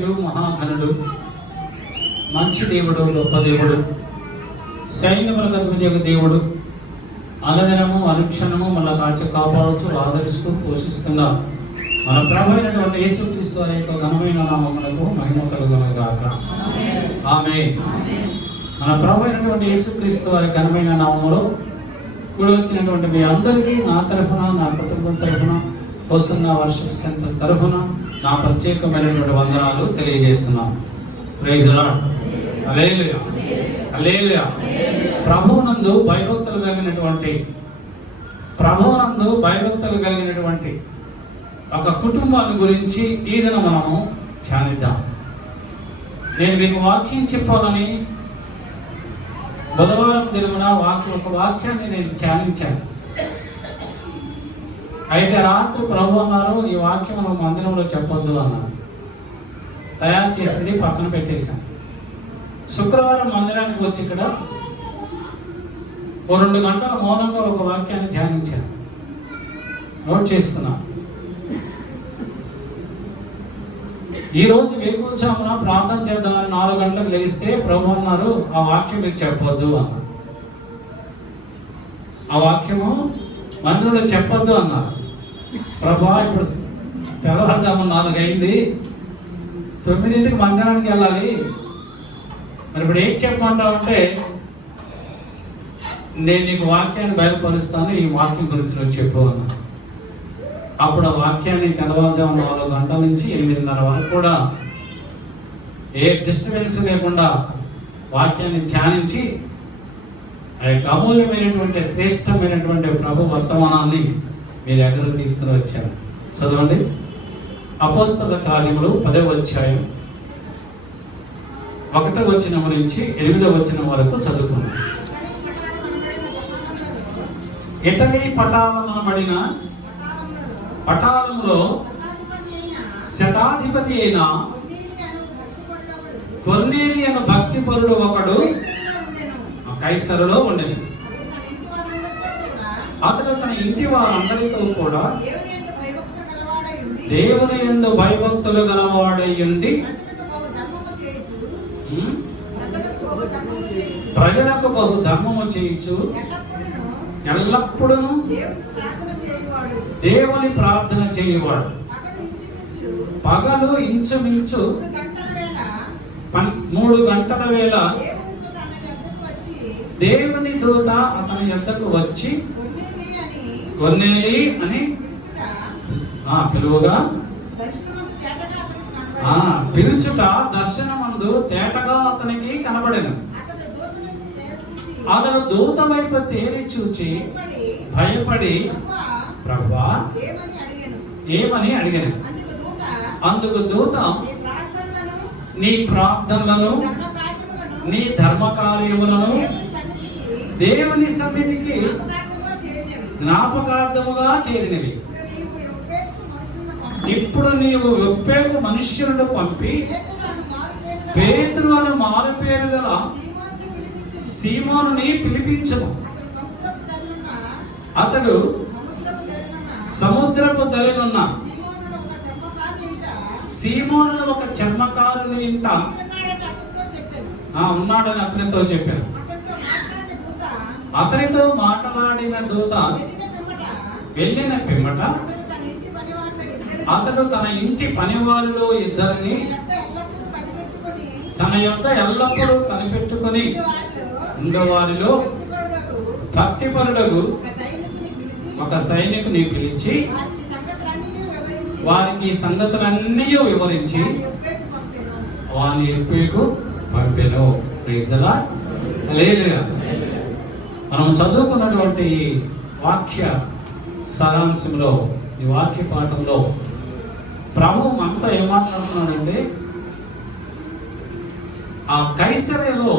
పరిశుద్ధుడు, మహాఘనుడు, మంచి దేవుడు, గొప్ప దేవుడు, సైన్యములకు అధిపతి దేవుడు, అనుదినము అనుక్షణము మన కాపాడుతూ ఆదరిస్తూ పోషిస్తున్న మన ప్రభు అయినటువంటి యేసుక్రీస్తు వారి యొక్క ఘనమైన నామమునకు మహిమ కలుగునుగాక. ఆమేన్. మన ప్రభు అయినటువంటి యేసుక్రీస్తు వారి ఘనమైన నామములో కూడి వచ్చినటువంటి మీ అందరికీ నా తరఫున, నా కుటుంబం తరఫున, వస్తున్న వర్షిప్ సెంటర్ తరఫున నా ప్రత్యేకమైనటువంటి వందనాలు తెలియజేస్తున్నాను. Praise the lord. Hallelujah, hallelujah. ప్రభువునందు భయభక్తులు కలిగినటువంటి ఒక కుటుంబాన్ని గురించి ఈ దినం మనము ధ్యానిద్దాం. నేను మీకు వాక్యం చెప్పాలని బుధవారం దినమున ఒక వాక్యాన్ని నేను ధ్యానించాను. అయితే రాత్రి ప్రభు అన్నారు, ఈ వాక్యం మనం మందిరంలో చెప్పొద్దు అన్నారు. తయారు చేసింది పక్కన పెట్టేశాను. శుక్రవారం మందిరానికి వచ్చి ఇక్కడ 2 గంటల మౌనంగా ఒక వాక్యాన్ని ధ్యానించాను, నోట్ చేసుకున్నాను. ఈరోజు వేకువజామున ప్రార్థన చేద్దామని 4 గంటలకు లేస్తే ప్రభు అన్నారు, ఆ వాక్యం మీరు చెప్పొద్దు అన్నారు. ఆ వాక్యము మందిరంలో చెప్పొద్దు అన్నారు. ప్రభా, ఇప్పుడు తెల్లవారుజామున 4 అయింది, 9ంటికి మందిరానికి వెళ్ళాలి, మరి ఇప్పుడు ఏం చెప్పమంటావు అంటే, నేను నీకు వాక్యాన్ని బయలుపరుస్తాను, ఈ వాక్యం గురించి నువ్వు చెప్పు అన్నా. అప్పుడు ఆ వాక్యాన్ని తెల్లవారుజామున 4 గంటల నుంచి 8:30 వరకు కూడా ఏ డిస్టర్బెన్స్ లేకుండా వాక్యాన్ని ధ్యానించి ఆ యొక్క అమూల్యమైనటువంటి శ్రేష్టమైనటువంటి ప్రభు వర్తమానాన్ని మీ దగ్గర తీసుకుని వచ్చాను. చదవండి. అపోస్తలుల కార్యములు 10వ అధ్యాయం 1వ వచనం నుంచి 8వ వచనం వరకు చదువుకున్నాం. ఇటలీ పటాలమనబడిన పటాలములో శతాధిపతి అయిన కొర్నేలి అను భక్తిపరుడు ఒకడు కైసరులో ఉండెను. అతడు తన ఇంటి వారందరితో కూడా దేవుని యందు భయభక్తులు గలవాడై ఉండి ప్రజలకు బహు ధర్మము చేయించు ఎల్లప్పుడూ దేవుని ప్రార్థన చేయవాడు. పగలు ఇంచుమించు 3 గంటల వేళ దేవుని దూత అతని యొద్దకు వచ్చి కొర్నేలి అని పిలువగా, పిలుచుట దర్శనమందు తేటగా అతనికి కనబడెను. అతడు దూత వైపు తేరి చూచి భయపడి, ప్రభువా ఏమని అడిగాను. అందుకు దూత, నీ ప్రార్థనలను నీ ధర్మ కార్యములను దేవుని సన్నిధికి జ్ఞాపకార్థముగా చేరినవి. ఇప్పుడు నీవు యొప్పేకు మనుష్యులను పంపి పేతురు అను మారు పేరు గల సీమోనుని పిలిపించము. అతడు సముద్రపు ధరలున్న సీమోనును ఒక చర్మకారుని ఇంట ఉన్నాడని అతనితో చెప్పాను. అతనితో మాట్లాడిన దూత వెళ్ళిన పిమ్మట అతడు తన ఇంటి పనివారిలో 2 తన యొద్ద ఎల్లప్పుడూ కనిపెట్టుకొని ఉండేవారిలో భక్తిపరుడగు ఒక సైనికుని పిలిచి వారికి సంగతులన్నీ వివరించి వారిని యొప్పేకు పంపెను. Praise the lord. హల్లెలూయా. మనం చదువుకున్నటువంటి వాక్య సారాంశంలో, ఈ వాక్య పాఠంలో ప్రభు మనతో ఏం మాట్లాడుతున్నాడంటే, ఆ కైసరలో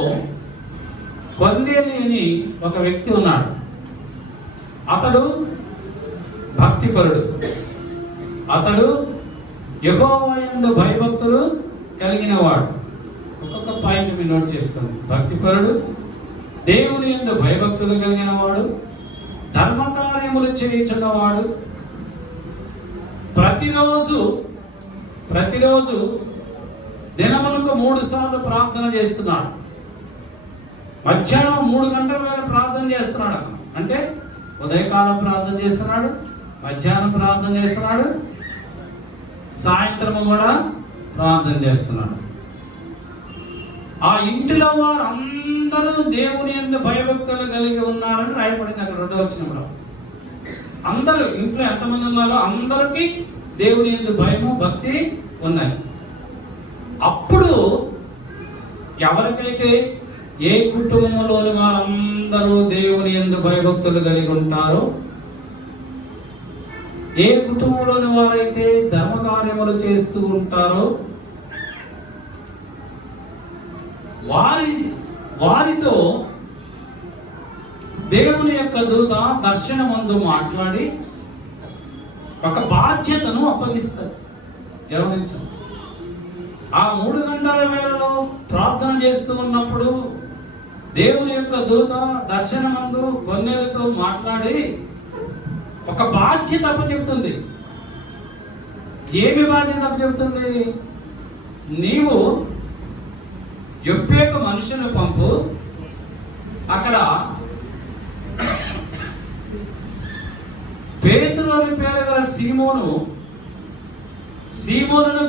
కొర్నేలి అని ఒక వ్యక్తి ఉన్నాడు. అతడు భక్తిపరుడు. అతడు యెహోవా యందు భయభక్తులు కలిగిన వాడు. ఒక్కొక్క పాయింట్ మీరు నోట్ చేసుకోండి. భక్తిపరుడు, దేవుని యందు భయభక్తులు కలిగిన వాడు, ధర్మకార్యములు చేయుచున్నవాడు, ప్రతిరోజు దినములకు 3 సార్లు ప్రార్థన చేస్తున్నాడు. మధ్యాహ్నం 3 గంటల వేళ ప్రార్థన చేస్తున్నాడు అతను. అంటే ఉదయకాలం ప్రార్థన చేస్తున్నాడు, మధ్యాహ్నం ప్రార్థన చేస్తున్నాడు, సాయంత్రం కూడా ప్రార్థన చేస్తున్నాడు. ఆ ఇంటిలో వారు అందరూ దేవుని యందు భయభక్తులు కలిగి ఉన్నారని రాయబడింది అక్కడ 2వ వచనంలో. అందరూ ఇంట్లో ఎంతమంది ఉన్నారో అందరికీ దేవుని యందు భయము భక్తి ఉన్నాయి. అప్పుడు ఎవరికైతే ఏ కుటుంబంలోని వారందరూ దేవుని యందు భయభక్తులు కలిగి ఉంటారో, ఏ కుటుంబంలోని వారైతే ధర్మకార్యములు చేస్తూ ఉంటారో వారితో దేవుని యొక్క దూత దర్శనమందు మాట్లాడి ఒక బాధ్యతను అప్పగిస్తారు. గమనించండి, ఆ 3 గంటల వేళలో ప్రార్థన చేస్తూ ఉన్నప్పుడు దేవుని యొక్క దూత దర్శనమందు గొన్నెలతో మాట్లాడి ఒక బాధ్యత అప్పచెప్తుంది. ఏమి బాధ్యత అప్పచెప్తుంది? నీవు యొప్పేకు మనుషులను పంపు, అక్కడ పేతురు అని పేరు గల సీమోను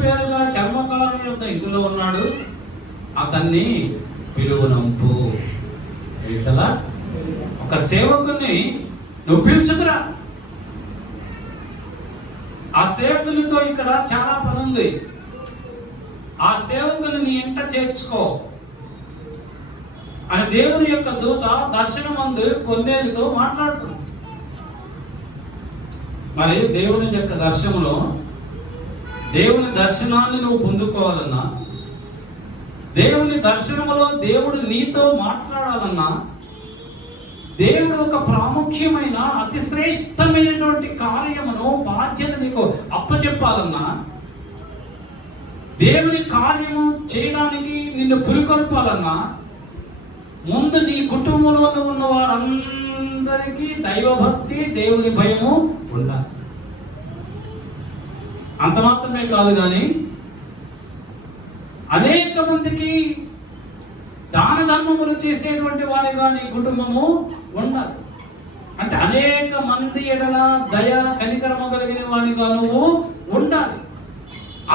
పేరు గల చర్మకారుని యొక్క ఇంటిలో ఉన్నాడు, అతన్ని పిలువనంపు. ఒక సేవకుని నువ్వు పిలుచుకురా. ఆ సేవకునితో ఇక్కడ చాలా పని ఉంది. ఆ సేవకుని నీ ఇంట చేర్చుకో అని దేవుని యొక్క దూత దర్శనమందు కొన్నేళ్ళతో మాట్లాడుతుంది. మరి దేవుని యొక్క దర్శనంలో దేవుని దర్శనాన్ని నువ్వు పొందుకోవాలన్నా, దేవుని దర్శనములో దేవుడు నీతో మాట్లాడాలన్నా, దేవుడు ఒక ప్రాముఖ్యమైన అతి శ్రేష్టమైనటువంటి కార్యమును బాధ్యత నీకు అప్పచెప్పాలన్నా, దేవుని కార్యము చేయడానికి నిన్ను పురికొల్పాలన్నా, ముందు నీ కుటుంబంలో ఉన్న వారందరికీ దైవభక్తి దేవుని భయము ఉండాలి. అంత మాత్రమే కాదు కానీ అనేక మందికి దాన ధర్మములు చేసేటువంటి వారిగా నీ కుటుంబము ఉండాలి. అంటే అనేక మంది ఎడల దయ కనికరము కలిగిన వానిగా నువ్వు ఉండాలి.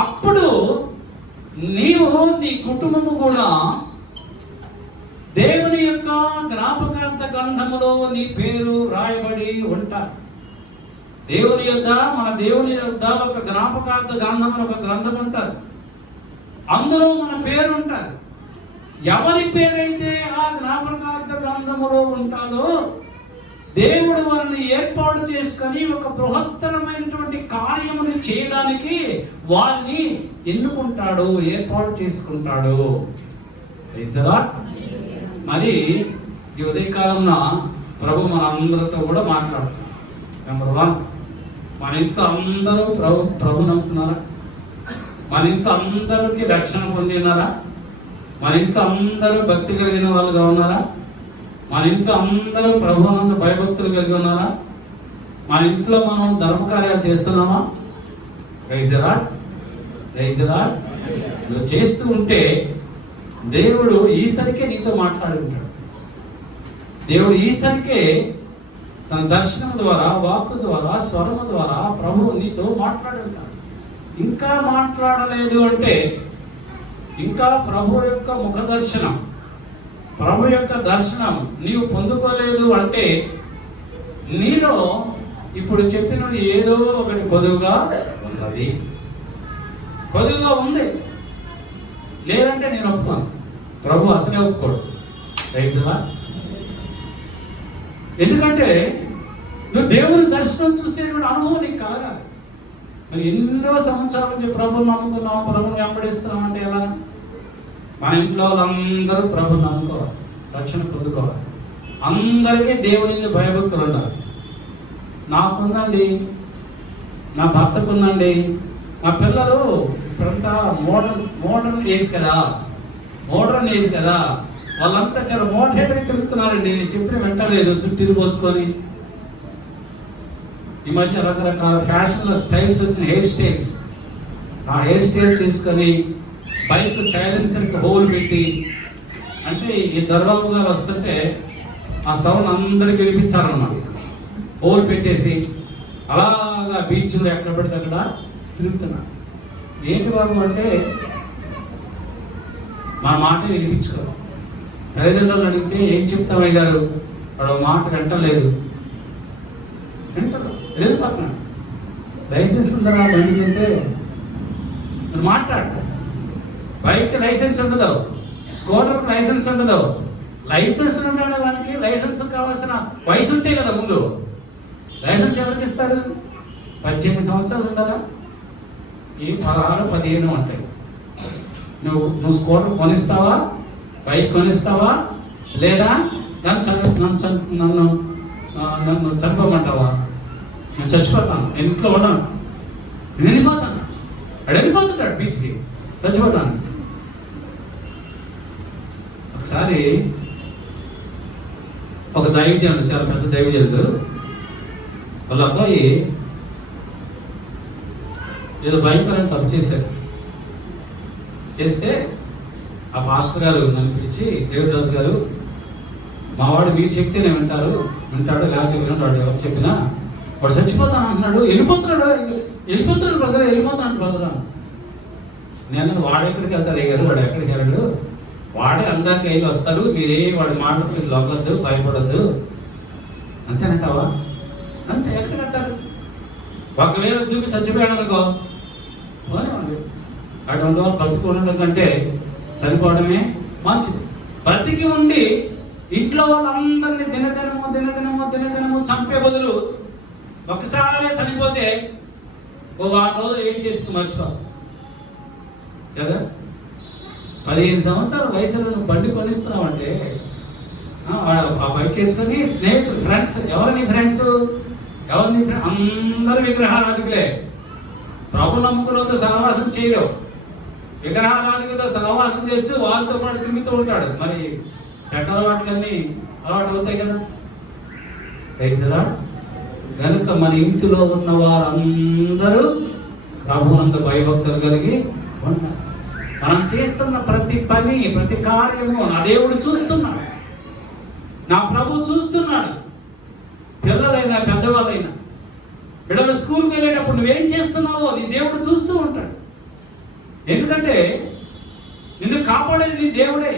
అప్పుడు నీవు నీ కుటుంబము కూడా దేవుని యొక్క జ్ఞాపకార్థ గ్రంథములో నీ పేరు రాయబడి ఉంటారు. మన దేవుని యొద్ద ఒక జ్ఞాపకార్థ గ్రంథం ఒక గ్రంథం ఉంటుంది. అందులో మన పేరు ఉంటుంది. ఎవరి పేరైతే ఆ జ్ఞాపకార్థ గ్రంథములో ఉంటుందో దేవుడు వారిని ఏర్పాటు చేసుకొని ఒక బృహత్తరమైనటువంటి కార్యమును చేయడానికి వారిని ఎన్నుకుంటాడు, ఏర్పాటు చేసుకుంటాడు. మరి ఈ ఉదయకాలంలో ప్రభు మన అందరితో కూడా మాట్లాడుతున్నాడు. నెంబర్ 1, మన ఇంట్లో అందరూ ప్రభు నమ్ముతున్నారా? మన ఇంట్లో అందరికీ రక్షణ పొందినారా? మన ఇంట్లో అందరూ భక్తి కలిగిన వాళ్ళుగా ఉన్నారా? మన ఇంట్లో అందరూ ప్రభునందు భయభక్తులు కలిగి ఉన్నారా? మన ఇంట్లో మనం ధర్మకార్యాలు చేస్తున్నామా? Praise the lord, praise the lord. నువ్వు చేస్తూ ఉంటే దేవుడు ఈసరికే నీతో మాట్లాడుకుంటాడు. దేవుడు ఈసరికే తన దర్శనం ద్వారా, వాక్కు ద్వారా, స్వరము ద్వారా ప్రభువు నీతో మాట్లాడుంటాడు. ఇంకా మాట్లాడలేదు అంటే, ఇంకా ప్రభు యొక్క ముఖ దర్శనం, ప్రభు యొక్క దర్శనం నీవు పొందుకోలేదు అంటే నీలో ఇప్పుడు చెప్పినది ఏదో ఒకటి కొదువుగా ఉన్నది, కొదువుగా ఉంది. లేదంటే నేను ఒప్పుకోను. ప్రభు అసలే ఒప్పుకోడు. రైతులా, ఎందుకంటే నువ్వు దేవుని దర్శనం చూసేటువంటి అనుభవం నీకు కలగాలి. మరి ఎన్నో సంవత్సరాల నుంచి ప్రభుని నమ్ముకున్నావు, ప్రభుని వెంబడిస్తున్నావు అంటే ఎలా? మన ఇంట్లో వాళ్ళందరూ ప్రభుని నమ్ముకోవాలి, రక్షణ పొందుకోవాలి. అందరికీ దేవుని భయభక్తులు ఉండాలి. నాకుందండి, నా భర్తకుందండి, నా పిల్లలు ఇప్పుడంతా మోడర్న్ ఏజ్ కదా, వాళ్ళంతా చాలా మోడరేట్గా తిరుగుతున్నారండి. నేను చెప్పిన వెంటలేదు, జుట్టు పోసుకొని. ఈ మధ్య రకరకాల ఫ్యాషన్లో స్టైల్స్ వచ్చిన హెయిర్ స్టైల్స్, ఆ హెయిర్ స్టైల్స్ తీసుకొని బైక్ సైలెన్సర్కి హోల్ పెట్టి, అంటే ఈ దొరబాబు గారు వస్తుంటే ఆ సౌండ్ అందరికి వినిపించాలన్నమాట. హోల్ పెట్టేసి అలాగా బీచ్లో ఎక్కడ పడితే అక్కడ తిరుగుతున్నా. ఏంటి బాబు అంటే మన మాట వినిపించుకోరు. తల్లిదండ్రులు అడిగితే ఏం చెప్తామయ్య గారు, వాడు మాట వింటలేదు, వెళ్ళిపోతున్నాడు. లైసెన్స్ ఉందా బండి అంటే నువ్వు మాట్లాడతాడు. బైక్ లైసెన్స్ ఉండదు, స్కూటర్కి లైసెన్స్ ఉండదు. లైసెన్స్ ఉండడం మనకి లైసెన్స్ కావాల్సిన వయసు ఉంటే కదా ముందు. లైసెన్స్ ఎవరికి ఇస్తారు? 18 సంవత్సరాలు ఉండాలా, ఈ 16, 15 ఉంటాయి. నువ్వు స్కూటర్ కొనిస్తావా, బైక్ కొనిస్తావా, లేదా నన్ను చనిపోమంటావా? నేను చచ్చిపోతాను, నేను ఇంట్లో ఉండను, నేను వెళ్ళిపోతాను. అడు వెళ్ళిపోతుంటాడు బీచ్కి, చచ్చిపోతాను. ఒకసారి ఒక దైవజనుడు, చాలా పెద్ద దైవజనుడు, వాళ్ళ అబ్బాయి ఏదో భయంకరమైన తప్పు చేశాడు. చేస్తే ఆ పాస్టర్ గారు నన్ను పిలిచి, డేవిడ్ రాజు గారు, మావాడు మీరు చెప్తేనే వింటాడు, లేకపోతే వినడు, ఎవరు చెప్పినా వాడు చచ్చిపోతాను అంటున్నాడు, వెళ్ళిపోతున్నాడు బ్రదర్. నేను వాడెక్కడికి వెళ్తాడు గారు, వాడు ఎక్కడికి వెళ్ళాడు, వాడే అందాక వెళ్ళి వస్తాడు, మీరే వాడి మాటకు మీరు లొంగొద్దు, భయపడద్దు, అంతేనంటావా? అంతే. ఎక్కడికి వెళ్తాడు? ఒకవేళ దూకి చచ్చిపోయాడు అనుకో, పోనివ్వండి. అటువంటి వాళ్ళు బతికి ఉండడం కంటే చనిపోవడమే మంచిది. బ్రతికి ఉండి ఇంట్లో వాళ్ళందరినీ దినదినము చంపే బదులు ఒకసారి చనిపోతే ఓ 4 రోజులు ఏం చేసుకుని మర్చిపోతాం కదా. 15 సంవత్సరాల వయసులో నువ్వు బండి కొనిస్తున్నావు అంటే ఆ బైక్ వేసుకొని స్నేహితులు, ఫ్రెండ్స్, ఎవరిని ఫ్రెండ్స్ అందరూ విగ్రహారాధికులే. ప్రభు నమ్ముకులతో సహవాసం చేయరు, విగ్రహారాధికులతో సహవాసం చేస్తూ వాళ్ళతో పాటు తిరుగుతూ ఉంటాడు. మరి చెడ్డ అలవాట్లన్నీ అలవాటు అవుతాయి కదా. రైసరా కనుక మన ఇంటిలో ఉన్న వారందరూ ప్రభువునంత భయభక్తులు కలిగి ఉండాలి. మనం చేస్తున్న ప్రతి పని, ప్రతి కార్యము నా దేవుడు చూస్తున్నాడు, నా ప్రభు చూస్తున్నాడు. పిల్లలైనా పెద్దవాళ్ళైనా బిడ్డలు స్కూల్కి వెళ్ళేటప్పుడు నువ్వేం చేస్తున్నావో నీ దేవుడు చూస్తూ ఉంటాడు. ఎందుకంటే నిన్ను కాపాడేది నీ దేవుడే.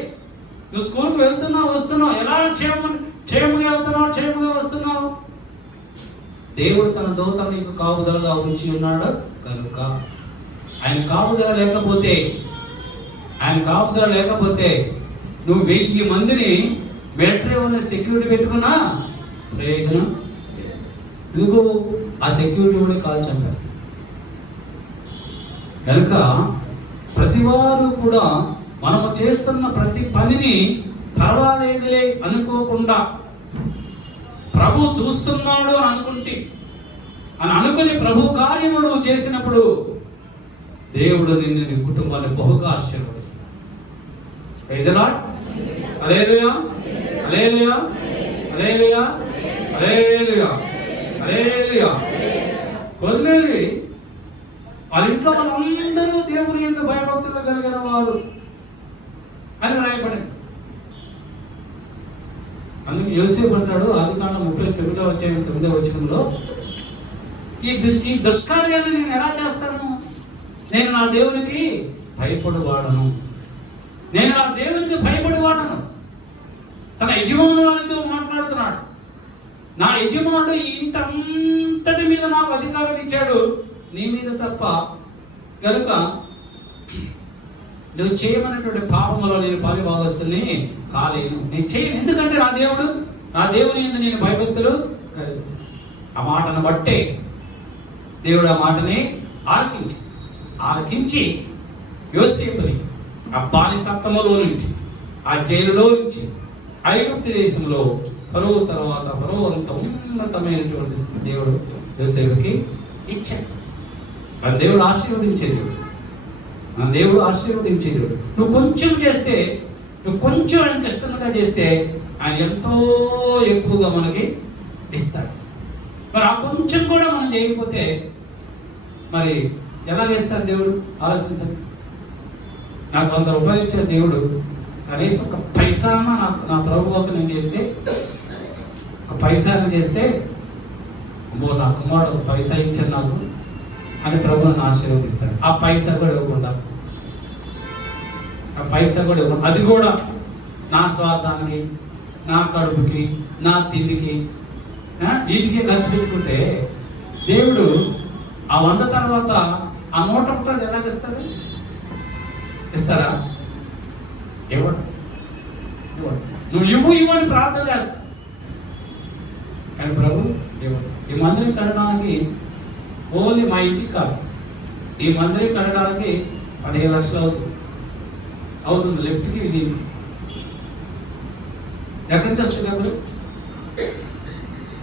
నువ్వు స్కూల్కి వెళ్తున్నావు, వస్తున్నావు, ఎలా క్షేమంగా వెళ్తున్నావు, క్షేమంగా వస్తున్నావు, దేవుడు తన దూతను నీకు కాపుదలగా ఉంచి ఉన్నాడు. కనుక ఆయన కాపుదల లేకపోతే నువ్వు 1000 మందిని మెట్రో ఉన్న సెక్యూరిటీ పెట్టుకున్నా ప్రయోజనం లేదు. ఎందుకు? ఆ సెక్యూరిటీ కూడా కాల్ చంపేస్తాడు. కనుక ప్రతివారు కూడా మనము చేస్తున్న ప్రతి పనిని పర్వాలేదులే అనుకోకుండా ప్రభు చూస్తున్నాడు అని అనుకుని ప్రభు కార్యములు చేసినప్పుడు దేవుడు నిన్ను, నీ కుటుంబాన్ని బహుగా ఆశీర్వదిస్తాడు. Praise the lord. Hallelujah, hallelujah, hallelujah, hallelujah, hallelujah. కొర్నేలి వాళ్ళ ఇంట్లో వాళ్ళందరూ దేవుని యందు భయభక్తులు కలిగిన వారు అని రాయబడింది. అందుకే యోసేపు అంటాడు ఆదికాండం 39వ అధ్యాయం 9వ వచనంలో, ఈ దుష్కార్యాన్ని నేను ఎలా చేస్తాను? నేను నా దేవునికి భయపడువాడను. తన యజమానులతో మాట్లాడుతున్నాడు. నా యజమానుడు ఈ ఇంటంతటి మీద నాకు అధికారం ఇచ్చాడు, నీ మీద తప్ప. కనుక నువ్వు చేయమన్నటువంటి పాపంలో నేను పాలుభాగస్తుని కాలేను, నేను చేయను. ఎందుకంటే నా దేవుని యందు నేను భయభక్తులు కలిగి. ఆ మాటను బట్టే దేవుడు ఆ మాటని ఆలకించి యోసేపుని ఆ బానిసత్వములో నుంచి, ఆ జైలులో నుంచి, ఐగుప్తు దేశంలో ఫరో తర్వాత ఫరో అంత ఉన్నతమైనటువంటి దేవుడు యోసేపుకి ఇచ్చాడు. మన దేవుడు ఆశీర్వదించే దేవుడు, నువ్వు కొంచెం చేస్తే, నువ్వు కొంచెం ఆయనకి ఇష్టంగా చేస్తే ఆయన ఎంతో ఎక్కువగా మనకి ఇస్తాడు. మరి ఆ కొంచెం కూడా మనం చేయకపోతే మరి ఎలా వేస్తాడు దేవుడు? ఆలోచించండి. నాకు 100 రూపాయలు ఇచ్చే దేవుడు కనీసం ఒక పైసా నా ప్రభువుకు నేను చేస్తే, ఒక పైసా చేస్తే, అమ్మో నా కుమారుడు ఒక పైసా ఇచ్చాడు నాకు అని ప్రభు నన్ను ఆశీర్వదిస్తాడు. ఆ పైసా కూడా ఇవ్వకుండా, అది కూడా నా స్వార్థానికి, నా కడుపుకి, నా తిండికి, వీటికి ఖర్చు పెట్టుకుంటే దేవుడు ఆ 100 తర్వాత ఆ 101 ఎలాగిస్తాడు? ఇస్తాడా? ఇవ్వడు. నువ్వు ఇవ్వు అని ప్రార్థన చేస్తా, కానీ ప్రభు ఇవ్వడు. ఈ మందిరం కట్టడానికి ఓన్లీ మా ఇంటికి కాదు, ఈ మందిరం కట్టడానికి 15 లక్షలు అవుతుంది లిఫ్ట్కి, దీనికి. ఎక్కడి నుంచి వస్తుంది డబ్బులు?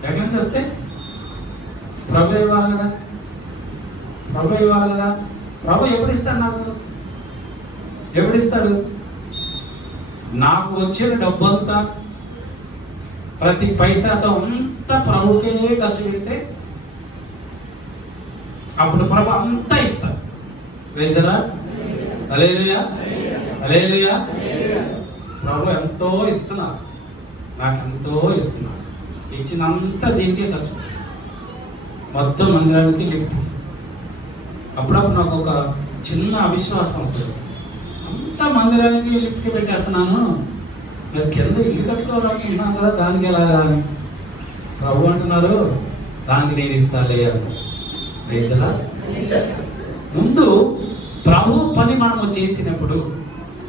ఎక్కడి నుంచి వస్తే? ప్రభు ఇవ్వాలి కదా. ప్రభు ఎప్పుడు ఇస్తాడు? ఎప్పుడు ఇస్తాడు? నాకు వచ్చిన డబ్బంతా, ప్రతి పైసాతో అంతా ప్రభుకే ఖర్చు పెడితే అప్పుడు ప్రభు అంతా ఇస్తాడు. వేజరా హల్లెలూయా. ప్రభు ఎంతో ఇస్తున్నారు, నాకు ఎంతో ఇస్తున్నారు. ఇచ్చినంత దీనికే ఖర్చు మొత్తం మందిరానికి, లిఫ్ట్కి. అప్పుడప్పుడు నాకు ఒక చిన్న అవిశ్వాసం వస్తుంది, అంత మందిరానికి లిఫ్ట్కి పెట్టేస్తున్నాను, నేను కింద ఇల్లు కట్టుకోవాలనుకుంటున్నాను కదా, దానికి ఎలాగా అని. ప్రభు అంటున్నారు దానికి నేను ఇస్తాలే అన్నారు. ముందు ప్రభు పని మనము చేసినప్పుడు,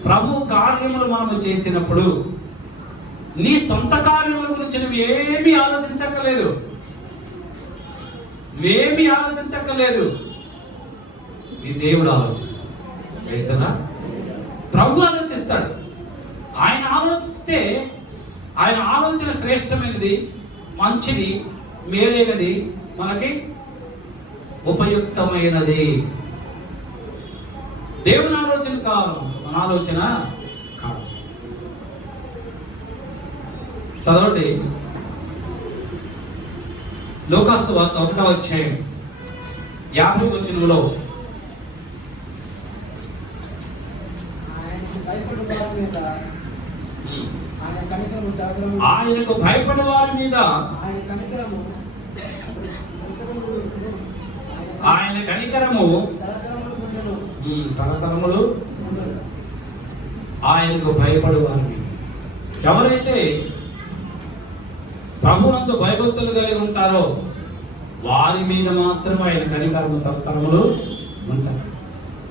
ప్రభు కార్యములు మనము చేసినప్పుడు, నీ సొంత కార్యముల గురించి నువ్వు ఏమీ ఆలోచించక్కర్లేదు. నీ దేవుడు ఆలోచిస్తాడు. వేస్తారా? ప్రభు ఆలోచిస్తాడు. ఆయన ఆలోచిస్తే, ఆయన ఆలోచన శ్రేష్టమైనది, మంచిది, మేలైనది, మనకి ఉపయుక్తమైనది. దేవుని ఆలోచన కావాలి, మన ఆలోచన కాదు. చదవండి లూకాసు వార్త 1వ అధ్యాయం 50వ వచనంలో, ఆయనకు భయపడే వారి మీద ఆయన కనికరము తరతరములు. ఆయనకు భయపడే వారి మీద, ఎవరైతే ప్రభునందు భయభక్తులు కలిగి ఉంటారో వారి మీద మాత్రమే ఆయన కనికరము తరతరములు ఉంటారు.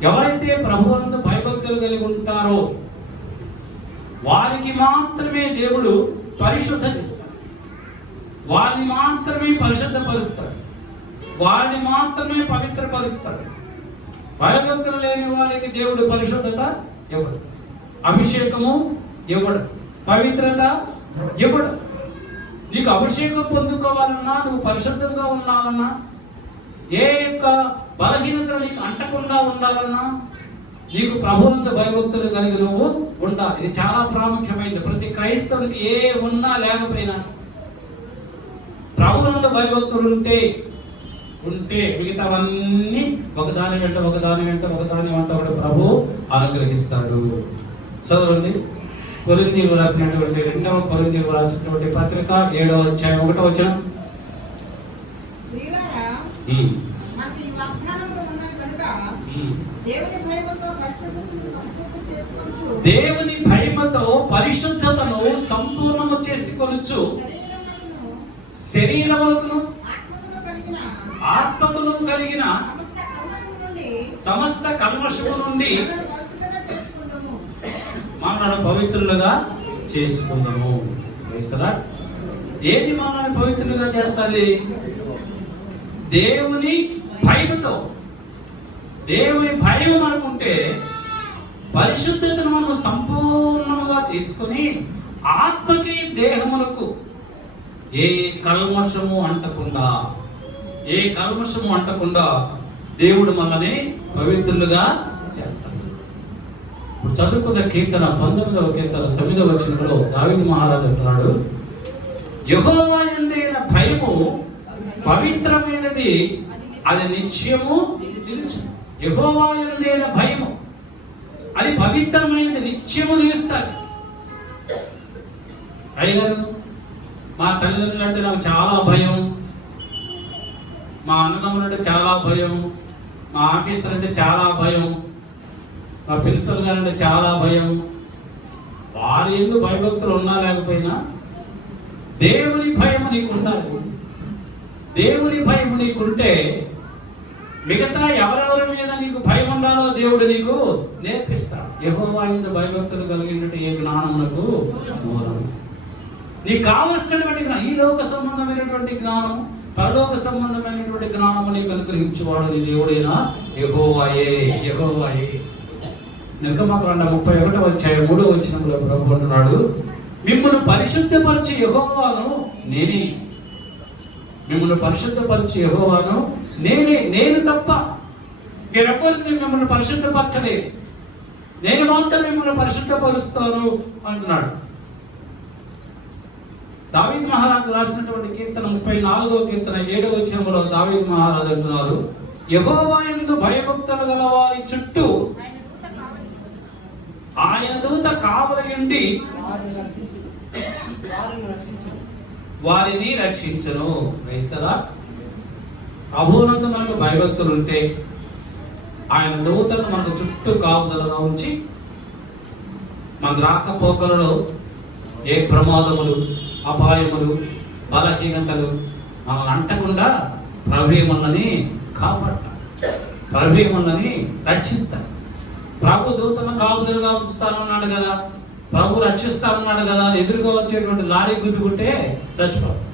ఎవరైతే ప్రభునందు భయభక్తులు కలిగి ఉంటారో వారికి మాత్రమే దేవుడు పరిశుద్ధనిస్తాడు, వారిని మాత్రమే పరిశుద్ధపరుస్తాడు, వారిని మాత్రమే పవిత్రపరుస్తాడు. భయభక్తులు లేని వారికి దేవుడు పరిశుద్ధత ఇవ్వడు, అభిషేకము ఇవ్వడు, పవిత్రత ఇవ్వడు. నీకు అభిషేకం పొందుకోవాలన్నా, నువ్వు పరిశుద్ధంగా ఉండాలన్నా, ఏ యొక్క బలహీనతలు నీకు అంటకుండా ఉండాలన్నా, నీకు ప్రభువునందు భయభక్తులు కలిగి నువ్వు ఉండాలి. ఇది చాలా ప్రాముఖ్యమైనది. ప్రతి క్రైస్తవునికి ఏ ఉన్నా లేకపోయినా ప్రభువునందు భయభక్తులు ఉంటే మిగతావన్నీ ఒకదాని వెంట ఒకటి ప్రభు అనుగ్రహిస్తాడు. చదవండి కొరింథీయులకు రాసినటువంటి 2వ కొరింథీయులకు రాసినటువంటి పత్రిక 7వ అధ్యాయం 1వ వచనం. దేవుని భయముతో పరిశుద్ధతను సంపూర్ణము చేసుకొనుచు శరీరమునకును ఆత్మకును కలిగిన సమస్త కల్మషము నుండి మనల్ని పవిత్రులుగా చేసుకుందాము. ఏది మనల్ని పవిత్రులుగా చేస్తుంది? దేవుని భయముతో. దేవుని భయం మనకుంటే పరిశుద్ధతను మనం సంపూర్ణంగా చేసుకుని ఆత్మకి దేహములకు ఏ కల్మషము అంటకుండా దేవుడు మనల్ని పవిత్రులుగా చేస్తాడు. ఇప్పుడు చదువుకున్న కీర్తన 19వ కీర్తన 9వ వచనంలో దావీదు మహారాజు అంటున్నాడు, యెహోవా యందైన భయము పవిత్రమైనది, అది నిత్యము నిలుచు. యెహోవా యందైన భయము అది పవిత్రమైనది, నిత్యము నిలుస్తుంది. అయ్యగారు, మా తల్లిదండ్రులు అంటే నాకు చాలా భయం, మా అన్నదమ్ములు అంటే చాలా భయం, మా ఆఫీసర్ అంటే చాలా భయం, మా ప్రిన్సిపల్ గారు అంటే చాలా భయం. వారి ఎందుకు భయభక్తులు ఉన్నా లేకపోయినా దేవుని భయము నీకు ఉండాలి. దేవుని భయము నీకుంటే మిగతా ఎవరెవరి మీద నీకు భయం ఉండాలో దేవుడు నీకు నేర్పిస్తాడు. యెహోవా యందు భయభక్తులు కలిగినట్టు ఏ జ్ఞానమునకు మూలము. నీకు కావలసినటువంటి జ్ఞానం, ఈ లోక సంబంధమైనటువంటి జ్ఞానము, పరలోక సంబంధమైనటువంటి జ్ఞానము నీకు అనుగ్రహించేవాడు నీ దేవుడైనా యెహోవాయే. యెహోవాయే. నిర్గమకాండ 31:3 ప్రభు అంటున్నాడు, మిమ్మల్ని పరిశుద్ధపరిచి యెహోవాను నేనే. మిమ్మల్ని పరిశుద్ధపరిచి యెహోవాను నేనే, నేను తప్ప మీరెవ్వరిని మిమ్మల్ని పరిశుద్ధపరచలేదు, నేను మాత్రం మిమ్మల్ని పరిశుద్ధపరుస్తాను అంటున్నాడు. దావీదు మహారాజు రాసినటువంటి కీర్తన 34వ కీర్తన 7వ వచనంలో దావీదు మహారాజు అంటున్నారు, యెహోవా యందు భయభక్తులు గల వారి చుట్టూ ఆయన దూత కావలియుండి వారిని రక్షించును. క్రైస్తరా, ప్రభువునందు మనకు భయభక్తులు ఉంటే ఆయన దూతను మనకు చుట్టూ కాపుదలుగా ఉంచి మన రాకపోకలలో ఏ ప్రమాదములు, అపాయములు, బలహీనతలు మనల్ని అంటకుండా ప్రభువే మనల్ని కాపాడతాడు, ప్రభువే మనల్ని రక్షిస్తాడు. ప్రభు దూతను కాపుదలుగా ఉంచుతానన్నాడు కదా, ప్రభు రక్షిస్తానన్నాడు కదా. ఎదురుగా వచ్చేటువంటి లారీ గుద్దుకుంటే చచ్చిపోతాం.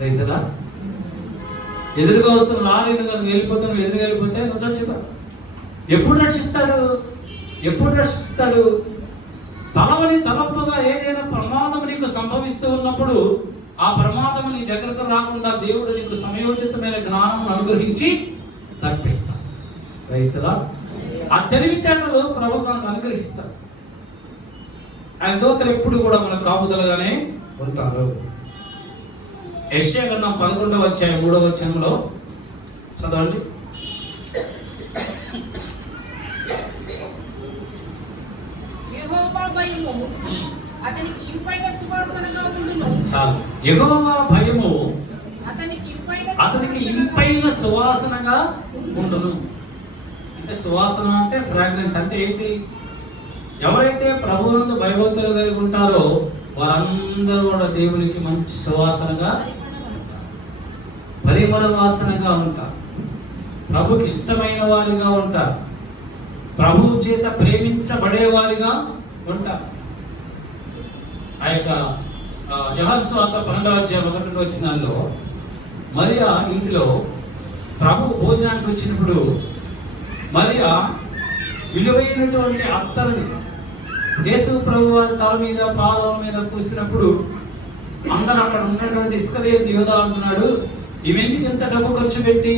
రైతులా, ఎదురుగా వస్తున్న లారీని కానీ వెళ్ళిపోతాను, ఎదురు వెళ్ళిపోతే నువ్వు చచ్చిపోతావు. ఎప్పుడు రక్షిస్తాడు? ఎప్పుడు రక్షిస్తాడు? తలవని తలపుగా ఏదైనా ప్రమాదం నీకు సంభవిస్తూ ఉన్నప్పుడు ఆ ప్రమాదం నీ దగ్గరకు రాకుండా దేవుడు నీకు సమయోచితమైన జ్ఞానం అనుగ్రహించి తప్పిస్తాడు. రైతులా, ఆ తెలివితేటలు ప్రభు మనకు అనుగ్రహిస్తాడు. ఆయన దూతలు ఎప్పుడు కూడా మనకు కాపుదలుగానే ఉంటారు. యెషయా గ్రంథం 11:3 చదవండి. చాలు. యెహోవా భయము అతనికి ఇంపైన సువాసనగా ఉండును. అంటే సువాసన అంటే ఫ్రాగ్రెన్స్ అంటే ఏంటి? ఎవరైతే ప్రభువునందు భయభక్తులు కలిగి ఉంటారో వారందరూ కూడా దేవునికి మంచి సువాసనగా, పరిమళ వాసనగా ఉంటారు, ప్రభుకి ఇష్టమైన వారిగా ఉంటారు, ప్రభువు చేత ప్రేమించబడేవారిగా ఉంటారు. ఆ యొక్క యోహాను సువార్త 12:1 మరియా ఇంటిలో ప్రభు భోజనానికి వచ్చినప్పుడు మరియా విలువైనటువంటి అత్తరుని యేసు ప్రభు వారి తల మీద, పాదం మీద పూసినప్పుడు అందరూ అక్కడ ఉన్నటువంటి ఇస్కరియోతు యూదా అంటున్నాడు, ఈమెందుకు ఇంత డబ్బు ఖర్చు పెట్టి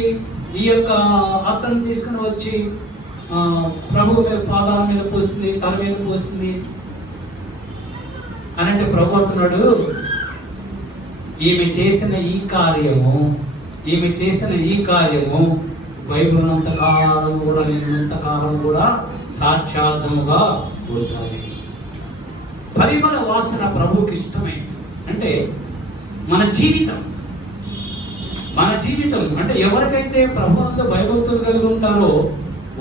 ఈ యొక్క అత్తను తీసుకుని వచ్చి ప్రభు మీద పాదాల మీద పోసింది, తల మీద పోసింది అని అంటే ప్రభు అంటున్నాడు, ఈమె చేసిన ఈ కార్యము బైబిల్ ఉన్నంతకాలం కూడా, నేనున్నంతకాలం కూడా సాక్షాత్ముగా ఉంటుంది. పరిమళ వాసన ప్రభువుకి ఇష్టమైంది. అంటే మన జీవితం అంటే ఎవరికైతే ప్రభువునందు భయభక్తులు కలిగి ఉంటారో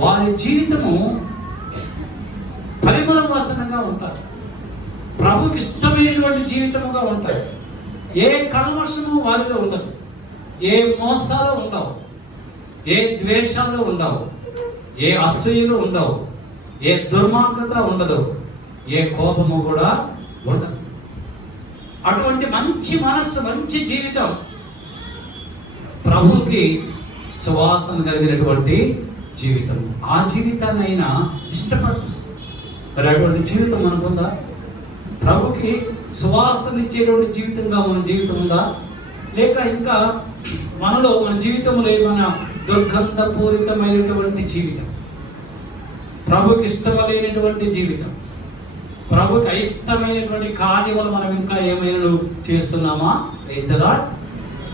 వారి జీవితము పరిమళ వాసనగా ఉంటారు, ప్రభువుకి ఇష్టమైనటువంటి జీవితముగా ఉంటారు. ఏ కల్మషము వారిలో ఉండదు, ఏ మోసాలు ఉండవు, ఏ ద్వేషాలు ఉండవు, ఏ అసూయలు ఉండవు, ఏ దుర్మార్గత ఉండదు, ఏ కోపము కూడా ఉండదు. అటువంటి మంచి మనస్సు, మంచి జీవితం ప్రభువుకి సువాసన కలిగినటువంటి జీవితం. ఆ జీవితాన్ని అయినా ఇష్టపడుతుంది. మరి అటువంటి జీవితం మనకుందా? ప్రభుకి సువాసన ఇచ్చేటువంటి జీవితంగా మన జీవితం ఉందా? లేక ఇంకా మనలో, మన జీవితంలో ఏమైనా దుర్గంధపూరితమైనటువంటి జీవితం, ప్రభుకి ఇష్టమైనటువంటి జీవితం, ప్రభుకి అయిష్టమైనటువంటి కార్యములు మనం ఇంకా ఏమైనా చేస్తున్నామా? వేసరా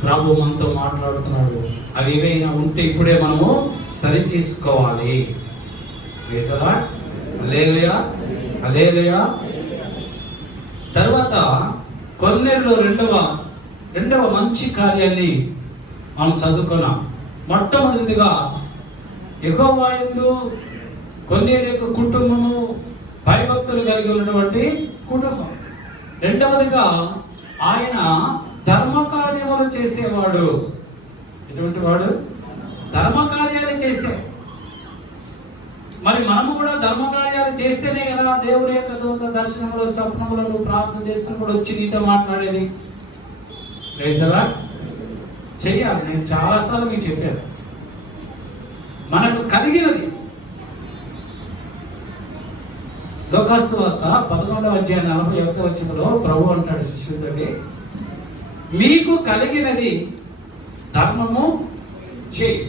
ప్రభు మనతో మాట్లాడుతున్నాడు. అవి ఏవైనా ఉంటే ఇప్పుడే మనము సరి చేసుకోవాలి. వేసరా హల్లెలూయా, హల్లెలూయా. తర్వాత కొన్నేళ్ళలో రెండవ మంచి కార్యాన్ని మనం చదువుకున్నాం. మొట్టమొదటిగా యెహోవా యందు కొన్నేళ్ళ యొక్క కుటుంబము భయభక్తులు కలిగి ఉన్నటువంటి కుటుంబం. రెండవదిగా ఆయన ధర్మకార్యములు చేసేవాడు. ఎటువంటి వాడు? ధర్మకార్యాలు చేసేవాడు. మరి మనము కూడా ధర్మకార్యాలు చేస్తేనే కదా దేవుని యొక్క దూత దర్శనములు, స్వప్నములు, నువ్వు ప్రార్థన చేస్తున్నప్పుడు వచ్చి నీతో మాట్లాడేది. ప్రైజ్లా చెయ్యాలి. నేను చాలాసార్లు మీకు చెప్పాను, మనకు కలిగినది. లోకాసు వార్త 11వ అధ్యాయం 41వ వచనంలో ప్రభు అంటాడు శిష్యుడికి, మీకు కలిగినది ధర్మము చేయి.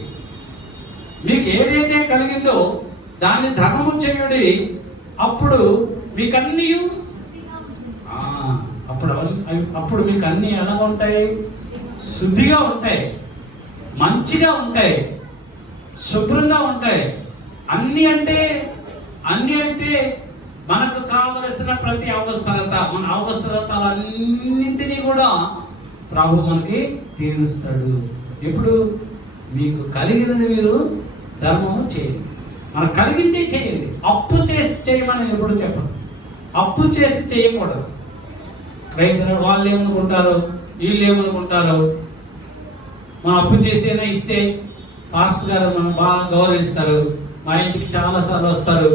మీకు ఏదైతే కలిగిందో దాన్ని ధర్మము చేయుడి, అప్పుడు మీకన్నీ అప్పుడు మీకు అన్నీ ఎలా ఉంటాయి? శుద్ధిగా ఉంటాయి, మంచిగా ఉంటాయి, శుభ్రంగా ఉంటాయి. అన్నీ అంటే మనకు కావలసిన ప్రతి అవసరత, మన అవసరతలన్నింటినీ కూడా ప్రభు మనకి తీరుస్తాడు. ఎప్పుడు? మీకు కలిగినది మీరు ధర్మము చేయండి. మనకు కలిగిందే చేయండి. అప్పు చేసి చేయమని నేను ఎప్పుడు చెప్పను. అప్పు చేసి చేయకూడదు. రైతులు వాళ్ళు ఏమనుకుంటారు, వీళ్ళు ఏమనుకుంటారు, మనం అప్పు చేసేనా ఇస్తే పాస్టర్ గారు మనం బాగా గౌరవిస్తారు, మా ఇంటికి చాలాసార్లు వస్తారు,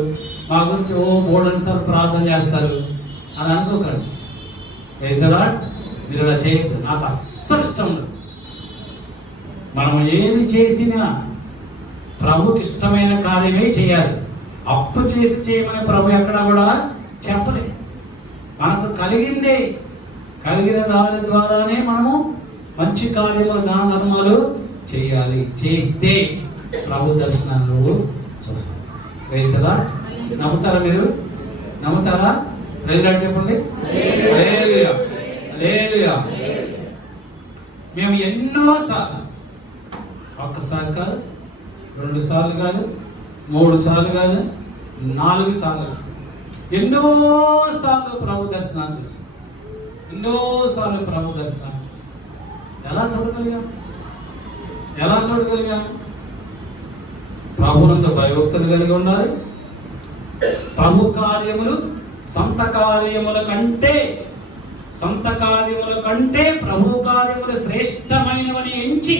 మా గురించి బోల్డెన్ సార్లు ప్రార్థన చేస్తారు అని అనుకోకండి. రైతులా మీరు అలా చేయొద్దు. నాకు అస్సలు ఇష్టం ఉండదు. మనం ఏది చేసినా ప్రభుకి ఇష్టమైన కార్యమే చేయాలి. అప్పు చేసి చేయమని ప్రభు ఎక్కడా కూడా చెప్పలేదు. మనకు కలిగిన దాని ద్వారానే మనము మంచి కార్యములు, దాన ధర్మాలు చేయాలి. చేస్తే ప్రభు దర్శనాన్ని నువ్వు చూస్తావు. ప్రైజ్లా నమ్ముతారా? మీరు నమ్ముతారా? ప్రైజ్లా చెప్పండి. హల్లెలూయా, హల్లెలూయా. మేము ఎన్నోసార్లు, ఒక్కసారి కాదు, 2 సార్లు కాదు, 3 సార్లు కాదు, 4 సార్లు, ఎన్నోసార్లు ప్రభు దర్శనాన్ని చూసాం. ఎన్నోసార్లు ప్రభు దర్శనాన్ని చూసాం. ఎలా చూడగలిగాం? ప్రభునందు భయభక్తులు కలిగి ఉండాలి. ప్రభు కార్యములు సొంత కార్యముల కంటే ప్రభు కార్యములు శ్రేష్టమైనవని ఎంచి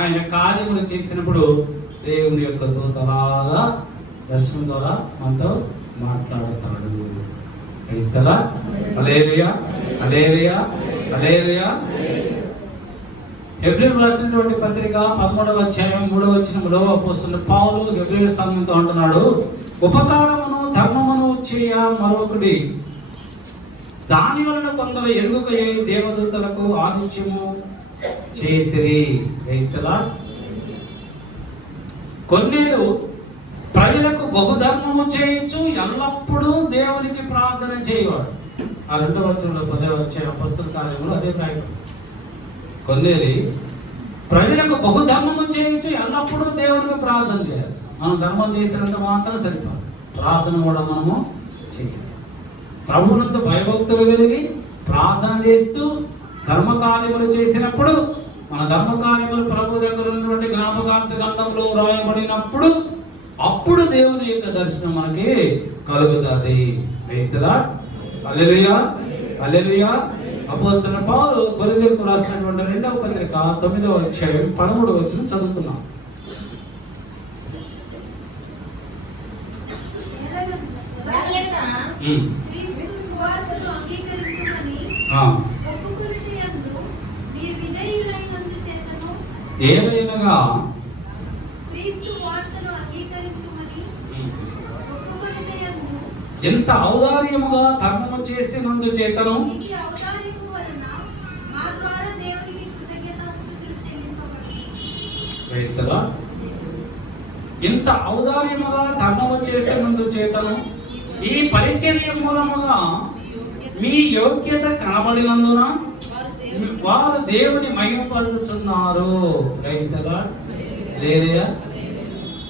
ఆయన కార్యములు చేసినప్పుడు దేవుని యొక్క దూతలాగా దర్శనం ద్వారా మనతో మాట్లాడతాడు. క్రైస్తలా హల్లెలూయా, హల్లెలూయా, హల్లెలూయా. హెబ్రీయులకు రాసినటువంటి పత్రిక 13వ అధ్యాయం 3వ వచనంలో అపోస్తలుడు పౌలు హెబ్రీయుల సంఘంతో అంటున్నాడు, ఉపకారమును ధర్మమును చేయ మరొకటి, దాని వలన కొందరు ఎరుగుకయ్యే దేవదూతలకు ఆతిథ్యము చేసిరి. క్రైస్తలా కొన్నేళ్ళు ప్రజలకు బహుధర్మము చేయొచ్చు, ఎల్లప్పుడూ దేవునికి ప్రార్థన చేయవాడు. ఆ 2వ వచనంలో 10వ అధ్యాయం అపొస్తలుల కార్యములు అదే ప్రయత్నం. కొన్నేళ్ళు ప్రజలకు బహుధర్మము చేయొచ్చు, ఎల్లప్పుడూ దేవునికి ప్రార్థన చేయాలి. మనం ధర్మం చేసినంత మాత్రం సరిపోదు, ప్రార్థన కూడా మనము చేయాలి. ప్రభువునందు భయభక్తులు కలిగి ప్రార్థన చేస్తూ ధర్మకార్యములు చేసినప్పుడు, మన ధర్మకార్యములు ప్రభు దగ్గర ఉన్నటువంటి జ్ఞాపకార్థ గ్రంథంలో రాయబడినప్పుడు, అప్పుడు దేవుని యొక్క దర్శనం మనకి కలుగుతుంది. క్రైస్తలా హల్లెలూయా, హల్లెలూయా. అపోస్తలుడు పౌలు కొరింథీయులకు రాసినటువంటి 2వ పత్రిక 9వ అధ్యాయం 13వ వచనం చదువుకుందాం. ఏలైనగా ఎంత ఔదార్యముగా ధర్మము చేసినందు చేతను ఇంత ఔదార్యముగా ధర్మము చేసినందు చేతను ఈ పరిచర్య మూలముగా మీ యోగ్యత కనబడినందున వారు దేవుని మహిమపరచుచున్నారు. Praise the lord. హల్లెలూయా.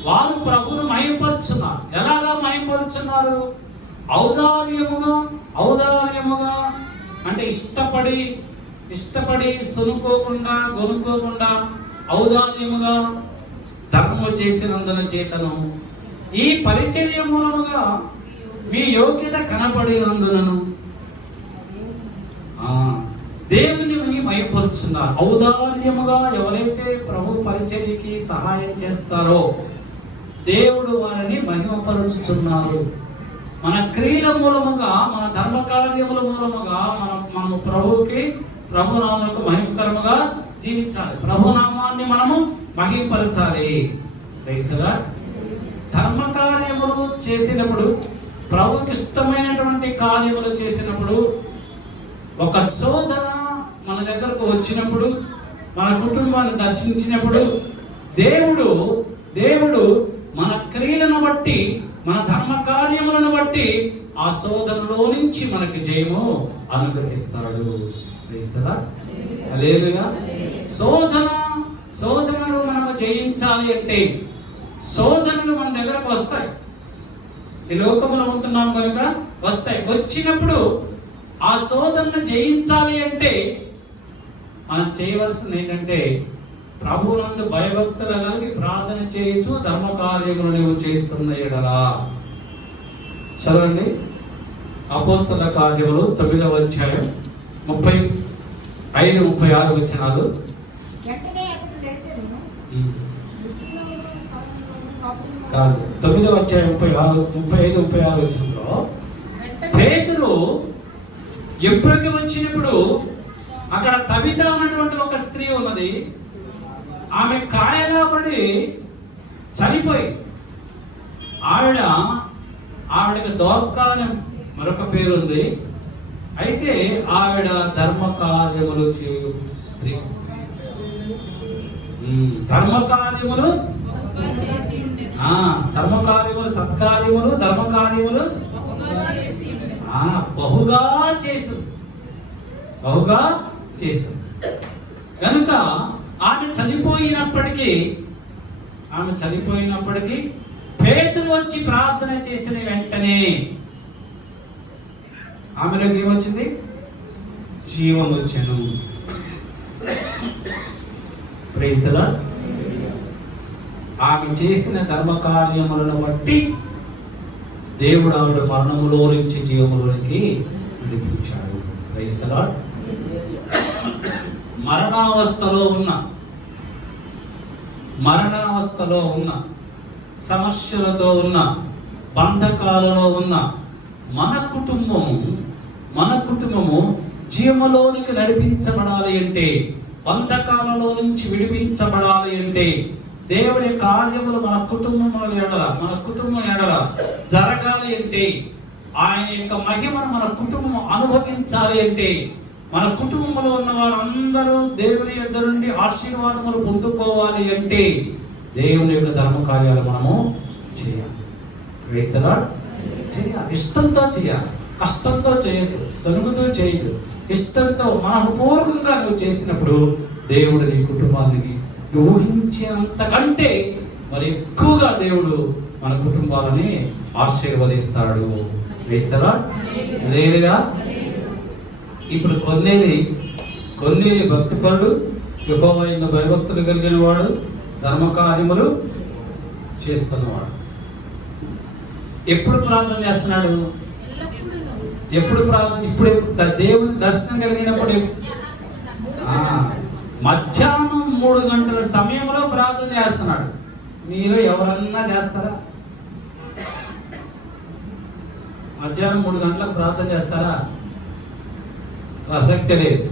వారు ప్రభువును మహిమపరుచున్నారు. ఎలాగా మహిమపరుచున్నారు? ఔదార్యముగా అంటే ఇష్టపడి సునుకోకుండా గొనుక్కోకుండా ఔదార్యముగా ధర్మము చేసినందున చేతను ఈ పరిచర్య మూలముగా మీ యోగ్యత కనపడినందునను దేవుని మహిమపరుచున్నారు. ఔదార్యముగా ఎవరైతే ప్రభు పరిచర్యకి సహాయం చేస్తారో దేవుడు వారిని మహిమపరుచుచున్నారు. మన క్రియల మూలముగా, మన ధర్మ కార్యముల మూలముగా మనము ప్రభునామకు మహిమకరముగా జీవించాలి. ప్రభునామాన్ని మనము మహిమపరచాలి. ధర్మ కార్యములు చేసినప్పుడు, ప్రభుకి ఇష్టమైనటువంటి కార్యములు చేసినప్పుడు, ఒక శోధన మన దగ్గరకు వచ్చినప్పుడు, మన కుటుంబాన్ని దర్శించినప్పుడు దేవుడు మన క్రియలను బట్టి, మన ధర్మ కార్యములను బట్టి ఆ శోధనలో నుంచి మనకి జయము అనుగ్రహిస్తాడు. హల్లెలూయా. శోధనలు మనము జయించాలి అంటే శోధనలు మన దగ్గరకు వస్తాయి. ఈ లోకములో ఉంటున్నాం కనుక వస్తాయి. వచ్చినప్పుడు ఆ శోధనను జయించాలి అంటే మనం చేయవలసింది ఏంటంటే ప్రభువునందు భయభక్తులు కలిగి ప్రార్థన చేయొచ్చు. ధర్మ కార్యములు నువ్వు చేస్తున్న ఎడలా. చదవండి అపోస్తల కార్యములు 9వ అధ్యాయం 35-36 వచనాలు. కాదు, 9వ అధ్యాయం 35-36 వచనంలో పేతురు ఎప్పుడుకి వచ్చినప్పుడు అక్కడ తబిత ఉన్నటువంటి ఒక స్త్రీ ఉన్నది. ఆమె కాయలా పడి చనిపోయి, ఆవిడకి దోర్కా అని మరొక పేరు ఉంది. అయితే ఆవిడ ధర్మ కార్యములు చేయు స్త్రీ. ధర్మకార్యములు, సత్కార్యములు, ధర్మకార్యములు బహుగా చేసు కనుక ఆమె చనిపోయినప్పటికీ పేతురు వచ్చి ప్రార్థన చేసిన వెంటనే ఆమెలోకి ఏమొచ్చింది? జీవం వచ్చెను. Praise the lord. ఆమె చేసిన ధర్మ కార్యములను బట్టి దేవుడు ఆవిడ మరణములో నుంచి జీవములోనికి నడిపించాడు. Praise the lord. మరణావస్థలో ఉన్న సమస్యలతో ఉన్న బంధకాలలో ఉన్న మన కుటుంబము జీవములోనికి నడిపించబడాలి అంటే, బంధకాలలో నుంచి విడిపించబడాలి అంటే, దేవుని కార్యములు మన కుటుంబం ఎడల జరగాలి అంటే, ఆయన యొక్క మహిమను మన కుటుంబం అనుభవించాలి అంటే, మన కుటుంబంలో ఉన్న వారందరూ దేవుని యొద్ద నుండి ఆశీర్వాదములు పొందుకోవాలి అంటే దేవుని యొక్క ధర్మ కార్యాలు మనము చేయాలి. Praise the lord. చేయాలి, ఇష్టంతో చేయాలి, కష్టంతో చేయొద్దు, సనుగుతో చేయొద్దు. ఇష్టంతో మనపూర్వకంగా నువ్వు చేసినప్పుడు దేవుడు నీ కుటుంబానికి నువ్వు ఊహించినంతకంటే మరి ఎక్కువగా దేవుడు మన కుటుంబాలని ఆశీర్వదిస్తాడు. Praise the lord. లేదుగా ఇప్పుడు కొన్నేలి భక్తిపరుడు, యెహోవా యందు భయభక్తులు కలిగిన వాడు, ధర్మ కార్యములు చేస్తున్నవాడు. ఎప్పుడు ప్రార్థన చేస్తున్నాడు? ఇప్పుడు దేవుని దర్శనం కలిగినప్పుడు మధ్యాహ్నం 3 గంటల సమయంలో ప్రార్థన చేస్తున్నాడు. మీరు ఎవరన్నా చేస్తారా? మధ్యాహ్నం 3 గంటలకు ప్రార్థన చేస్తారా? ప్రసక్తి లేదు.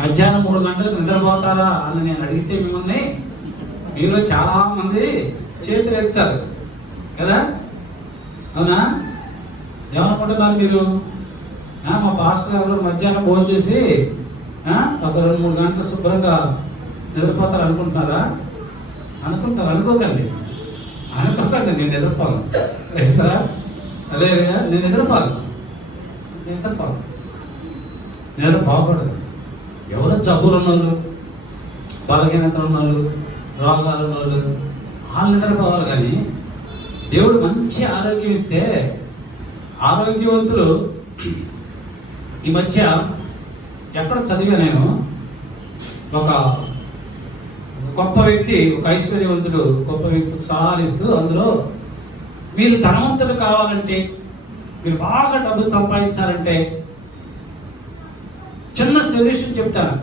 మధ్యాహ్నం 3 గంటలకు నిద్రపోతారా అని నేను అడిగితే మిమ్మల్ని మీలో చాలా మంది చేతులు ఎత్తారు కదా, అవునా? ఏమనుకుంటున్నారు మీరు? మా పాస్టర్ గారు మధ్యాహ్నం భోజనం చేసి ఒక 2-3 గంటలు శుభ్రంగా నిద్రపోతారు అనుకుంటున్నారా? అనుకోకండి. నేను నిద్రపోను. వేస్తారా? అదే నేను నిద్రపోను. నిద్రపోకూడదు. ఎవరో జబ్బులు ఉన్నోళ్ళు, బలహీనతలు ఉన్నోళ్ళు, రోగాలు ఉన్నోళ్ళు వాళ్ళు నిద్రపోవాలి. కానీ దేవుడు మంచి ఆరోగ్యం ఇస్తే ఆరోగ్యవంతులు ఈ మధ్య ఎక్కడ చదివా నేను, ఒక గొప్ప వ్యక్తి, ఒక ఐశ్వర్యవంతుడు గొప్ప వ్యక్తికి సలహాలు ఇస్తూ అందులో మీరు ధనవంతులు కావాలంటే, మీరు బాగా డబ్బు సంపాదించాలంటే చిన్న సొల్యూషన్ చెప్తాను.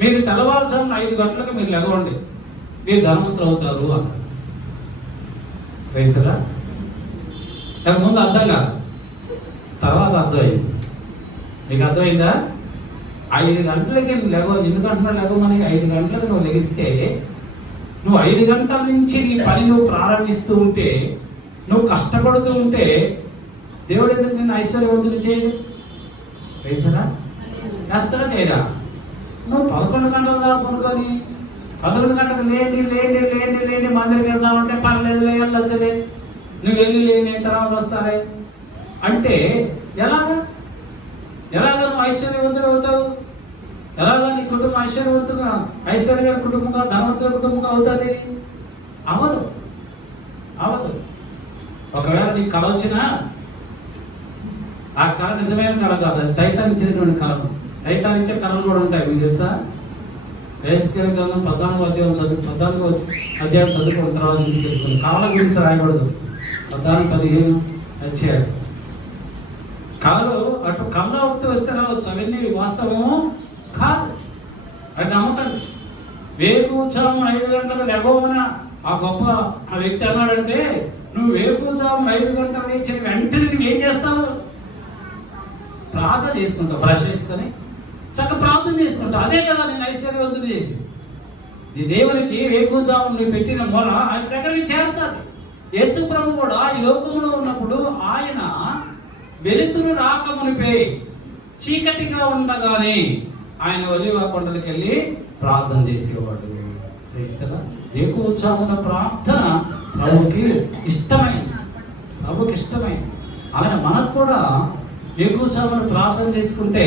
మీరు తెల్లవారుజామున 5 గంటలకు మీరు లెగవండి, మీరు ధనవంతులు అవుతారు అన్నాడు. క్రైస్తరా? నాకు ముందు అర్థం కాదు, తర్వాత అర్థమైంది. మీకు అర్థమైందా? 5 గంటలకి ఎందుకంటున్నావు లెగమని? 5 గంటలకు నువ్వు లెగిస్తే నువ్వు 5 గంటల నుంచి నీ పని నువ్వు ప్రారంభిస్తూ ఉంటే, నువ్వు కష్టపడుతూ ఉంటే దేవుడు ఎందుకు నిన్ను ఐశ్వర్యవంతులు చేయడు? వేస్తారా? చేస్తారా చేయడా? నువ్వు 11 గంటల దాకా పనుకొని 11 గంటలకు లేండి మందిరికి వెళ్దామంటే పర్లేదులే, వెళ్ళొచ్చలే, నువ్వు వెళ్ళి నేను తర్వాత వస్తానే అంటే ఎలాగా నువ్వు ఐశ్వర్యవంతుడు అవుతావు? ఎలాగా నీ కుటుంబం ఐశ్వర్య కుటుంబంగా, ధనవంతుల కుటుంబంగా అవుతుంది? అవదు. ఒకవేళ నీకు కళ వచ్చినా ఆ కళ నిజమైన కళ కాదు, అది సైతాన్ ఇచ్చినటువంటి కళను. సైతాన్ ఇచ్చే కళలు కూడా ఉంటాయి, మీకు తెలుసా? వేసుకెళ్ళి గ్రంథం 14వ అధ్యాయం చదువుకున్న తర్వాత కళల గురించి రాయబడదు. 14-15 అధ్యాయం. కళలు అటు కళ్ళ ఒకటి వస్తే రావచ్చు, అవన్నీ వాస్తవము కాదు, అది నమ్మకండి. వేకువజామున 5 గంటలకు లెగవమని ఆ గొప్ప ఆ వ్యక్తి అన్నాడంటే, నువ్వు వేకువజామున 5 గంటలు లేచిన వెంటనే నువ్వేం చేస్తావు? ప్రార్థన చేసుకుంటావు. బ్రష్ చేసుకొని చక్కగా ప్రార్థన చేసుకుంటావు. అదే కదా నేను ఐశ్వర్యవంతులు చేసి. నీ దేవునికి వేకువజామున నువ్వు పెట్టిన మొర ఆయన దగ్గరికి చేరుతుంది. యేసు ప్రభు కూడా ఈ లోకంలో ఉన్నప్పుడు ఆయన వెలుతురు రాకమునిపే చీకటిగా ఉండగానే ఆయన ఒలీవ కొండలకు వెళ్ళి ప్రార్థన చేసేవాడు. వేకువజామున ప్రార్థన ప్రభుకి ఇష్టమైంది. ఆయన మనకు కూడా వేకువజామున ప్రార్థన చేసుకుంటే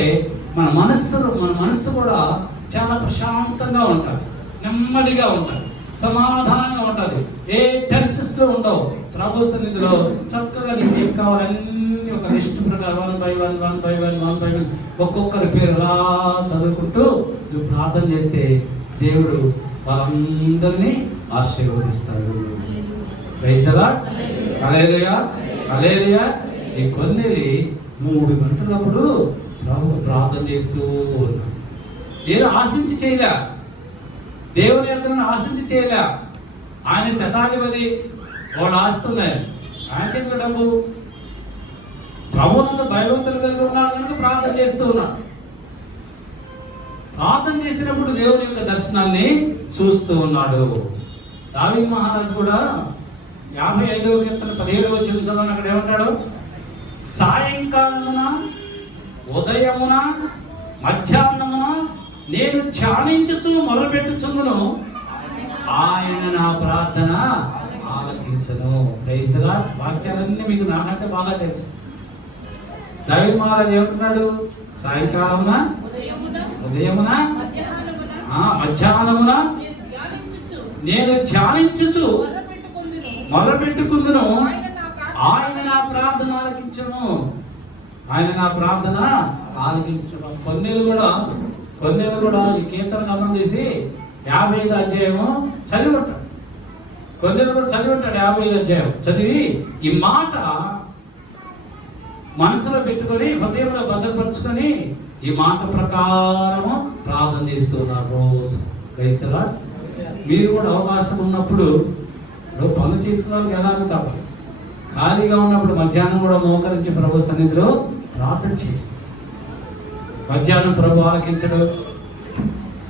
మన మనస్సు కూడా చాలా ప్రశాంతంగా ఉంటుంది, నెమ్మదిగా ఉంటుంది, సమాధానంగా ఉంటుంది, ఏ టెన్షన్స్లో ఉండవు. ప్రభు సన్నిధిలో చక్కగా నీకు ఏం కావాలన్నీ ఒక లిస్ట్ ప్రకారం 1 by 1 ఒక్కొక్కరి పేరు అలా చదువుకుంటూ నువ్వు ప్రార్థన చేస్తే దేవుడు వాళ్ళందరినీ ఆశీర్వదిస్తాడు. Praise the lord. హల్లెలూయా. ఈ కొన్నేలి 3 గంటలప్పుడు ప్రభుకు ప్రార్థన చేస్తూ ఉన్నాడు. ఏదో ఆశించి చేయలే, దేవుని ఎత్తను ఆశించి చేయలే. ఆయన శతాధిపతి, వాడు ఆస్తున్నాయి, ఆయనకెందుకు డబ్బు? ప్రభువునందు భయభక్తులు కలిగి ఉన్నాడు కనుక ప్రార్థన చేస్తూ ఉన్నాడు. ప్రార్థన చేసినప్పుడు దేవుని యొక్క దర్శనాన్ని చూస్తూ ఉన్నాడు. దావీదు మహారాజు కూడా 55వ కీర్తన 17వ వచనం చదవని అక్కడ ఏమంటాడు? సాయంకాలమున, ఉదయమున, మధ్యాహ్నమున నేను ధ్యానించుచు మొదలుపెట్టుచుందును, ఆయన నా ప్రార్థన ఆలకించును. Praise the lord. వాక్యాలన్నీ మీకు నాకంటే బాగా తెలుసు. దావీదు మహారాజు ఏమంటున్నాడు? సాయంకాలమున, ఉదయమున, మధ్యాహ్నమున నేను ధ్యానించుచు మొదలుపెట్టుకుందును, ఆయన నా ప్రార్థన ఆలకించును. కొన్నేళ్ళు కూడా ఈ కీర్తన గ్రంథం తీసి 55 అధ్యాయము చదివి ఉంటాడు. కొన్నేళ్ళు కూడా చదివి ఉంటాడు. 55 అధ్యాయం చదివి ఈ మాట మనసులో పెట్టుకొని హృదయంలో భద్రపరుచుకొని ఈ మాట ప్రకారము ప్రార్థన చేస్తున్నారు రోజు. Praise the lord. మీరు కూడా అవకాశం ఉన్నప్పుడు పనులు చేసుకున్న వాళ్ళకి ఎలాగో తప్పదు. ఖాళీగా ఉన్నప్పుడు మధ్యాహ్నం కూడా మోకరించి ప్రభు సన్నిధిలో ప్రార్థన చేయండి. మధ్యాహ్నం ప్రభు ఆలకించడు,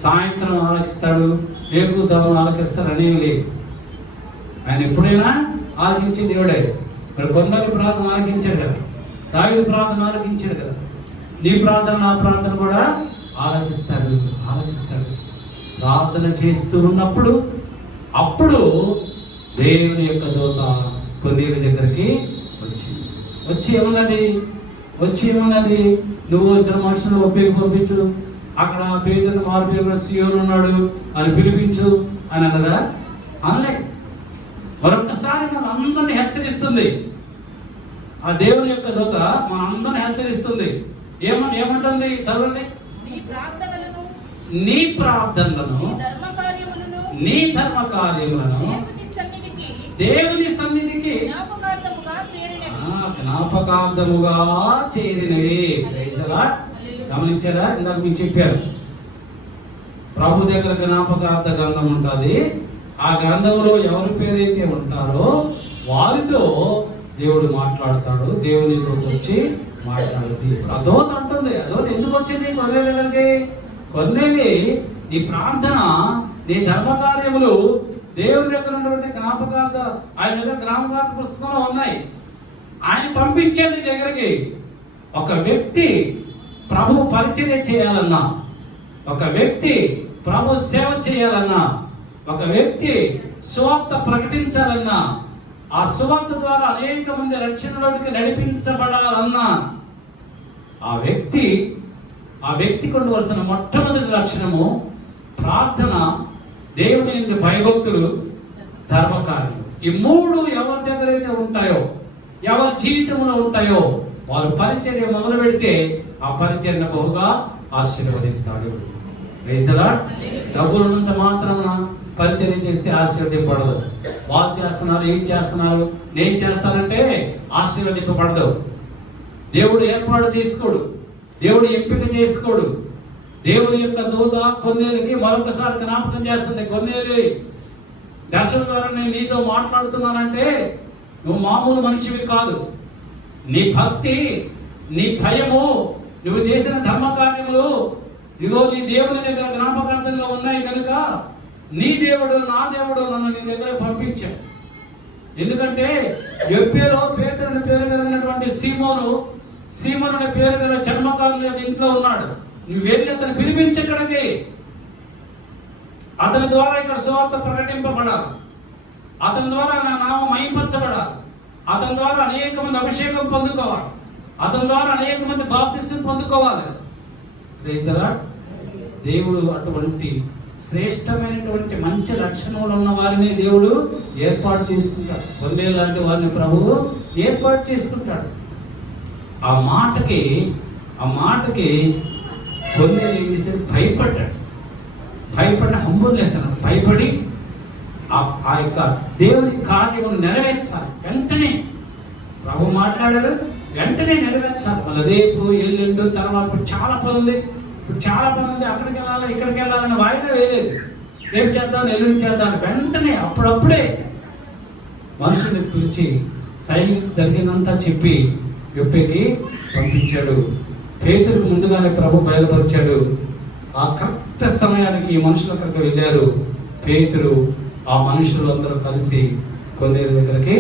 సాయంత్రం ఆలకిస్తాడు, వేకువజామున ఆలకిస్తాడు అనేవి లేదు. ఆయన ఎప్పుడైనా ఆలకించే దేవుడే. మరి కొందరి ప్రార్థన ఆలకించాడు కదా, దావీదు ప్రార్థన ఆలకించాడు కదా, నీ ప్రార్థన నా ప్రార్థన కూడా ఆలకిస్తాడు. ప్రార్థన చేస్తూ ఉన్నప్పుడు అప్పుడు దేవుని యొక్క దూత కొన్నేళ్ళ దగ్గరికి వచ్చి ఏమన్నది? నువ్వు 2 మనుషులు ఒప్పికి పంపించు, అక్కడ పేదలను మారు పేరు సియోను ఉన్నాడు అని పిలిపించు అని అన్నదా? అనలే. మరొక్కసారి మన అందరిని హెచ్చరిస్తుంది. ఆ దేవుని యొక్క దూత మన అందరిని హెచ్చరిస్తుంది. ఏమంటుంది చదవండి. నీ ప్రార్థనలను నీ ధర్మ కార్యములను దేవుని సన్నిధికి జ్ఞాపకార్థముగా చేరినవి. గమనించారా? ఇందాక మీకు చెప్పారు, ప్రభు దగ్గర జ్ఞాపకార్థ గ్రంథం ఉంటుంది. ఆ గ్రంథంలో ఎవరి పేరైతే ఉంటారో వారితో దేవుడు మాట్లాడతాడు. దేవుని దూత వచ్చి మాట్లాడుతుంది. ఇప్పుడు అదోత అంటుంది. అదోత ఎందుకు వచ్చింది కొన్నేళ్ళ దగ్గరికి? కొన్నేళ్ళి నీ ప్రార్థన, నీ ధర్మకార్యములు దేవుని దగ్గర ఉన్నటువంటి జ్ఞాపకార్థ, ఆయన దగ్గర జ్ఞాపకార్థ పుస్తకంలో ఉన్నాయి. ఆయన పంపించాడు నీ దగ్గరికి. ఒక వ్యక్తి ప్రభు పరిచర్య చేయాలన్నా, ఒక వ్యక్తి ప్రభు సేవ చేయాలన్నా, ఒక వ్యక్తి సువార్త ప్రకటించాలన్నా, ఆ సువార్త ద్వారా అనేక మంది రక్షణలోనికి నడిపించబడాలన్నా ఆ వ్యక్తికి ఉండవలసిన మొట్టమొదటి లక్షణము ప్రార్థన, దేవుని యందు భయభక్తులు, ధర్మకార్యం. ఈ మూడు ఎవరి దగ్గర అయితే ఉంటాయో, ఎవరి జీవితంలో ఉంటాయో, వారు పరిచర్య మొదలు పెడితే ఆ పరిచర్యను బహుగా ఆశీర్వదిస్తాడు. డబ్బులు ఉన్నంత మాత్రాన పరిచర్య చేస్తే ఆశీర్వదింపబడదు. వాళ్ళు చేస్తున్నారు, ఏం చేస్తున్నారు, నేను చేస్తానంటే ఆశీర్వదింపబడదు. దేవుడు ఏర్పాటు చేసుకోడు, దేవుడు ఎంపిక చేసుకోడు. దేవుని యొక్క దూత కొన్నేళ్ళకి మరొకసారి జ్ఞాపకం చేస్తుంది. కొన్నేళ్ళు దర్శనం ద్వారా నేను నీతో మాట్లాడుతున్నానంటే నువ్వు మామూలు మనిషివి కాదు. నీ భక్తి, నీ భయము, నువ్వు చేసిన ధర్మకార్యములు ఇదిగో నీ దేవుని దగ్గర జ్ఞాపకార్థంగా ఉన్నాయి కనుక నీ దేవుడు, నా దేవుడు నన్ను నీ దగ్గర పంపించాడు. ఎందుకంటే యొప్పేలో పేతురుని పేరు కలిగినటువంటి సీమోనుని పేరు గల చర్మకారుని ఇంట్లో ఉన్నాడు. నువ్వు వెళ్ళి అతను పిలిపించక్కడికి, అతని ద్వారా ఇక్కడ సువార్త ప్రకటింపబడాలి, అతని ద్వారా నా నామం మహింపరచబడాలి, అతని ద్వారా అనేక మంది అభిషేకం పొందుకోవాలి, అతని ద్వారా అనేక మంది బాప్తిస్మం పొందుకోవాలి. Praise the lord. దేవుడు అటువంటి శ్రేష్టమైనటువంటి మంచి లక్షణములు ఉన్న వారిని దేవుడు ఏర్పాటు చేసుకుంటాడు. కొన్నేళ్ళ లాంటి వారిని ప్రభువు ఏర్పాటు చేసుకుంటాడు. ఆ మాటకి కొన్నేళ్ళు ఏం చేశాడు? భయపడి హంబుల్నెస్ అన్నాడు. భయపడి ఆ యొక్క దేవుని కార్యమును నెరవేర్చాలి. వెంటనే ప్రభు మాట్లాడారు, వెంటనే నెరవేర్చాలి. మన రేపు, ఎల్లుండు, తర్వాత ఇప్పుడు చాలా పని ఉంది, అక్కడికి వెళ్ళాలి, ఇక్కడికి వెళ్ళాలని వాయిదా వేయలేదు. రేపు చేద్దాం, ఎల్లుండి చేద్దాం, వెంటనే అప్పుడప్పుడే మనుషుల్ని పిలిచి సైనికులకు జరిగిందంతా చెప్పి యొప్పేకి పంపించాడు. పేతురుకు ముందుగానే ప్రభు బయలుపరిచాడు. ఆ కరెక్ట్ సమయానికి ఈ మనుషులు అక్కడికి వెళ్ళారు. పేతురు ఆ మనుషులు అందరూ కలిసి కొన్నేళ్ళ దగ్గరికి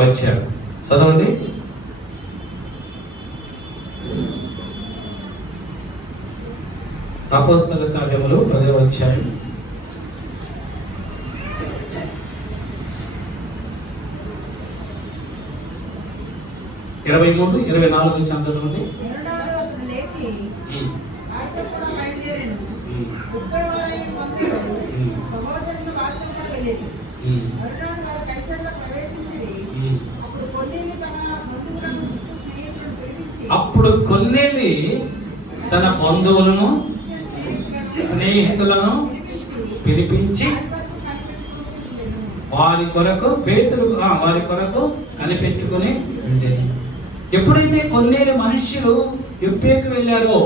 వచ్చారు. చదవండి. అపోస్తల కార్యములు 10వ అధ్యాయం 23, 24 చదవండి. అప్పుడు కొన్నేలి తన బంధువులను, స్నేహితులను పిలిపించి వారి కొరకు కనిపెట్టుకుని ఉండేది. ఎప్పుడైతే కొన్నేరు మనుష్యులు యొప్పేకు వెళ్ళారో,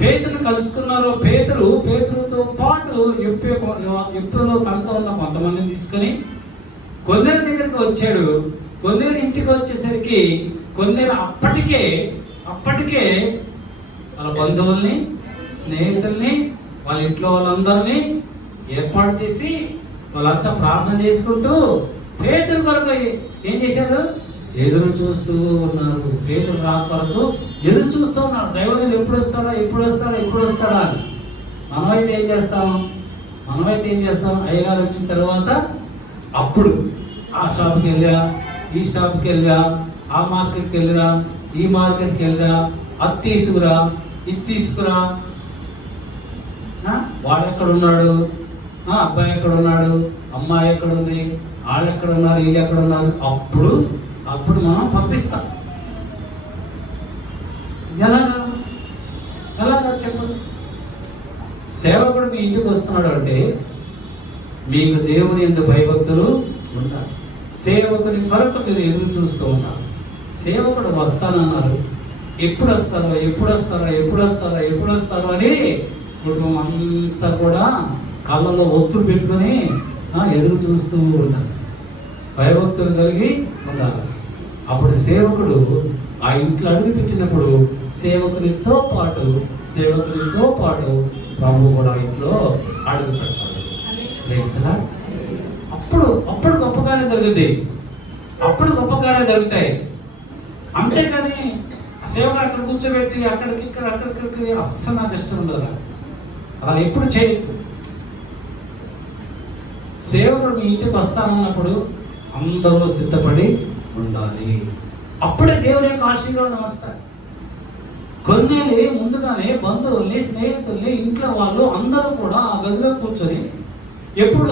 పేతురుని కలుసుకున్నారో, పేతురుతో పాటు యొప్పేలో తనతో ఉన్న కొంతమందిని తీసుకొని కొన్నేరు దగ్గరికి వచ్చాడు. కొన్నేరు ఇంటికి వచ్చేసరికి కొన్నేరు అప్పటికే వాళ్ళ బంధువుల్ని, స్నేహితుల్ని, వాళ్ళ ఇంట్లో వాళ్ళందరినీ ఏర్పాటు చేసి వాళ్ళంతా ప్రార్థన చేసుకుంటూ పేతురు కొరకు ఏం చేశారు? ఎదురు చూస్తూ ఉన్నారు. పేతురు రాక కొరకు ఎదురు చూస్తూ ఉన్నారు. దైవజనులు ఎప్పుడు వస్తాడా అని. మనమైతే ఏం చేస్తాం? అయ్యగారు వచ్చిన తర్వాత అప్పుడు ఆ షాప్కి వెళ్ళా, ఈ షాప్కి వెళ్ళా, ఆ మార్కెట్కి వెళ్ళిరా, ఈ మార్కెట్కి వెళ్ళిరా, అది తీసుకురా, ఇది తీసుకురా, వాడెక్కడున్నాడు, అబ్బాయి ఎక్కడ ఉన్నాడు, అమ్మాయి ఎక్కడుంది, వాళ్ళు ఎక్కడ ఉన్నారు, వీళ్ళు ఎక్కడ ఉన్నారు, అప్పుడు మనం పంపిస్తాం. ఎలాగా చెప్పండి? సేవకుడు మీ ఇంటికి వస్తున్నాడు అంటే మీకు దేవుని యందు భయభక్తులు ఉండాలి. సేవకుని కొరకు మీరు ఎదురు చూస్తూ ఉండాలి. సేవకుడు వస్తానన్నారు, ఎప్పుడు వస్తారో అని కుటుంబం అంతా కూడా కళ్ళలో ఒత్తులు పెట్టుకొని ఎదురు చూస్తూ ఉండాలి. భయభక్తులు కలిగి ఉండాలి. అప్పుడు సేవకుడు ఆ ఇంట్లో అడుగు పెట్టినప్పుడు సేవకునితో పాటు ప్రభువు కూడా ఇంట్లో అడుగు పెడతాడు. అప్పుడు గొప్ప కార్యం జరుగుతాయి. అంతేగాని సేవకుడు అక్కడ కూర్చోబెట్టి అక్కడికి అస్సలు నాకు ఇష్టం ఉండదు. అలా ఎప్పుడు చేయదు. సేవకుడు మీ ఇంటికి వస్తానన్నప్పుడు అందరూ సిద్ధపడి ఉండాలి. అప్పుడే దేవుని యొక్క ఆశీర్వాదం వస్తాయి. కొన్నేళ్ళు ముందుగానే బంధువుల్ని, స్నేహితుల్ని, ఇంట్లో వాళ్ళు అందరూ కూడా ఆ గదిలో కూర్చొని ఎప్పుడు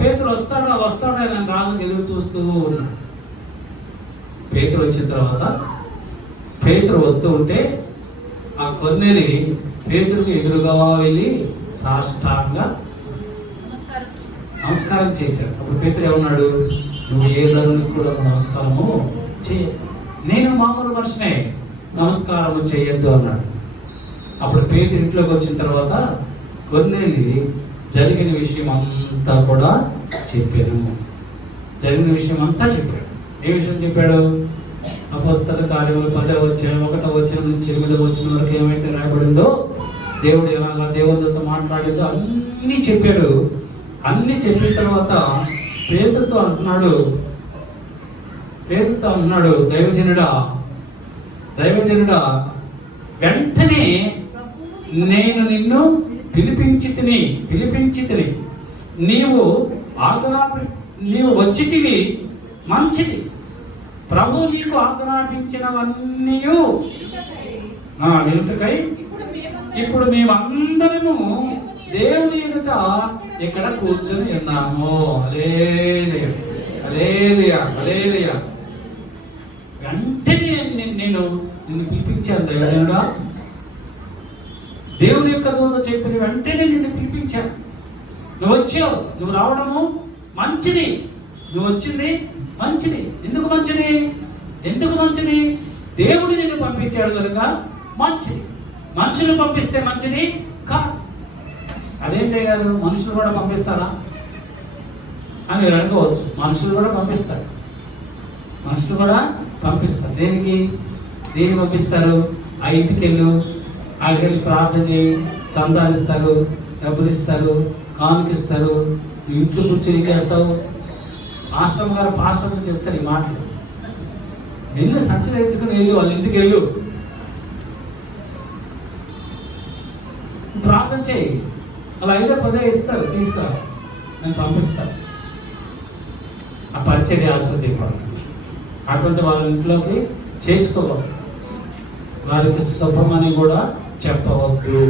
పేతురు వస్తాడా అని రాగా ఎదురు చూస్తూ ఉన్నాడు. పేతురు వచ్చిన తర్వాత పేతురు వస్తూ ఉంటే ఆ కొన్నేలి పేతురుకు ఎదురుగా వెళ్ళి సాష్టాంగా నమస్కారం చేశాడు. అప్పుడు పేతురు ఏమన్నాడు? నువ్వు ఏ నరునికి కూడా నమస్కారము చేయ, నేను మామూలు మనిషినే, నమస్కారము చేయొద్దు అన్నాడు. అప్పుడు పేతురు ఇంట్లోకి వచ్చిన తర్వాత కొన్నేలి జరిగిన విషయం అంతా కూడా చెప్పాడు. ఏ విషయం చెప్పాడు? అపోస్తల కార్యములు 10వ అధ్యాయం 1వ వచనం నుంచి 8వ వచనం వరకు ఏమైతే రాయబడిందో, దేవుడు ఎలాగా దేవునితో మాట్లాడిందో అన్నీ చెప్పాడు. అన్నీ చెప్పిన తర్వాత పేతురుతో అంటున్నాడు, దైవజనుడా వెంటనే నేను నిన్ను పిలిపించి తిని నీవు వచ్చితివి, మంచిది. ప్రభు నీకు ఆజ్ఞాపించినవన్నీ వినుటకై ఇప్పుడు మేమందరము దేవుని ఎదుట ఇక్కడ కూర్చొని ఉన్నాము. హల్లెలూయా. వెంటనే నిన్ను పిలిపించాను దైవజనుడా. దేవుని యొక్క దూత చెప్పిన వెంటనే నిన్ను పిలిపించాను. నువ్వు వచ్చావు, నువ్వు రావడము మంచిది, నువ్వు వచ్చింది మంచిది. ఎందుకు మంచిది? దేవుడు నిన్ను పంపించాడు కనుక మంచిది. మనుషులు పంపిస్తే మంచిది కాదు. అదేంటే గారు, మనుషులు కూడా పంపిస్తారా అని మీరు అనుకోవచ్చు. మనుషులు కూడా పంపిస్తారు. దేనికి పంపిస్తారు? ఆ ఇంటికి వెళ్ళి ప్రార్థన చేయి, చందాలు ఇస్తారు, డబ్బులు ఇస్తారు, కానుకిస్తారు. ఇంట్లో కూర్చొని చేస్తావు. పాస్టర్స్ చెప్తారు ఈ మాటలు. వెళ్ళు, సంచి తెచ్చుకుని వాళ్ళ ఇంటికి వెళ్ళు, ప్రార్థన చేయి. అలా 5-10 ఇస్తారు, తీసుకురా, నేను పంపిస్తాను. ఆ పరిచర్య ఆస్వాదింపడు. అటువంటి వాళ్ళ ఇంట్లోకి చేర్చుకోవద్దు, వారికి శుభమని కూడా చెప్పవద్దు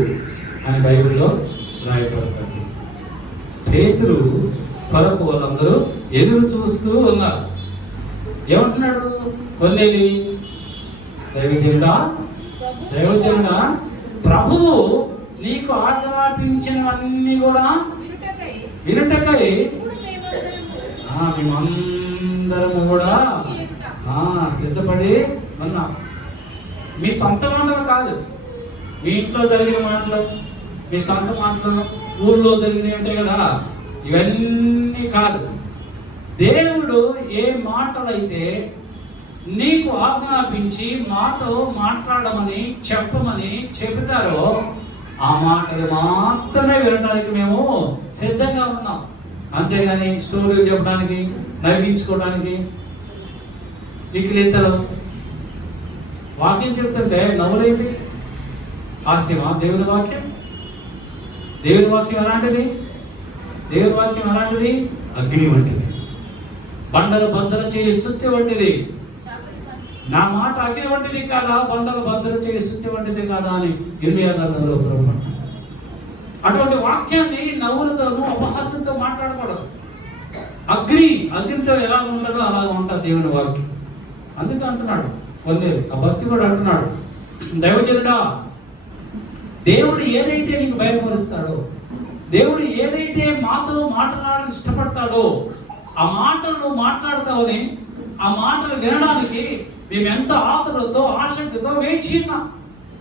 అని బైబిల్లో రాయబడుతుంది. పేతురు కొరకు వాళ్ళందరూ ఎదురు చూస్తూ ఉన్నారు. ఏమంటున్నాడు కొన్నేలి? దైవజనుడా ప్రభువు నీకు ఆజ్ఞాపించినవన్నీ కూడా వినుటకై మేమందరము కూడా సిద్ధపడి ఉన్నాం. మీ సొంత మాటలు కాదు, మీ ఇంట్లో జరిగిన మాటలు, మీ సొంత మాటలు, ఊళ్ళో జరిగినవి ఉంటాయి కదా, ఇవన్నీ కాదు. దేవుడు ఏ మాటలైతే నీకు ఆజ్ఞాపించి మాతో మాట్లాడమని చెప్పమని చెబుతారో ఆ మాటలు మాత్రమే వినటానికి మేము సిద్ధంగా ఉన్నాం. అంతేగాని స్టోరీలు చెప్పడానికి, నవ్వించుకోవడానికి, వికిలింతలు, వాక్యం చెప్తుంటే నవ్వులేంటి? హాస్యమా దేవుని వాక్యం? దేవుని వాక్యం ఎలాంటిది? అగ్ని వంటిది, బండలు బద్దలు చేయి సుత్తి వంటిది. నా మాట అగ్ని వంటిది కాదా, బండలు బద్దలు చేయి సుత్తి వంటిది కాదా అని ఇర్మియా గ్రంథంలో ప్రభు. అటువంటి వాక్యాన్ని నవ్వులతోనూ అపహాసంతో మాట్లాడకూడదు. అగ్నితో ఎలా ఉండదో అలాగ ఉంటుంది దేవుని వాక్యం. అందుకే అంటున్నాడు కొన్ని ఆ భక్తి కూడా అంటున్నాడు, దైవజనుడా, దేవుడు ఏదైతే నీకు భయపరుస్తాడో, దేవుడు ఏదైతే మాతో మాట్లాడడానికి ఇష్టపడతాడో ఆ మాటలు నువ్వు మాట్లాడతావని, ఆ మాటలు వినడానికి మేము ఎంత ఆతృతతో ఆసక్తితో వేచి ఉన్నాం.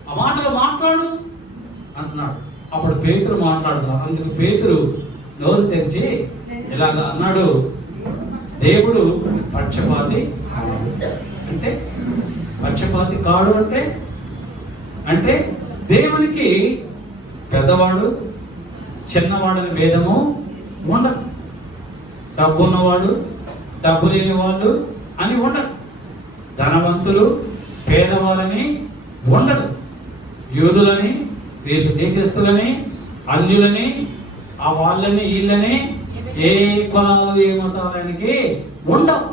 ఆ మాటలు మాట్లాడు అంటున్నాడు. అప్పుడు పేతురు మాట్లాడుతున్నాడు. అందుకు పేతురు నోరు తెరిచి ఇలాగా అన్నాడు, దేవుడు పక్షపాతి కాడు. అంటే పక్షపాతి కాడు అంటే దేవునికి పెద్దవాడు చిన్నవాడని భేదము ఉండదు. డబ్బు ఉన్నవాడు డబ్బు లేని వాళ్ళు అని ఉండదు. ధనవంతులు పేదవాళ్ళని ఉండదు. యూదులని దేశస్తులని అన్యులని ఆ వాళ్ళని వీళ్ళని ఏ కులాలు ఏ మతాలకి ఉండవు.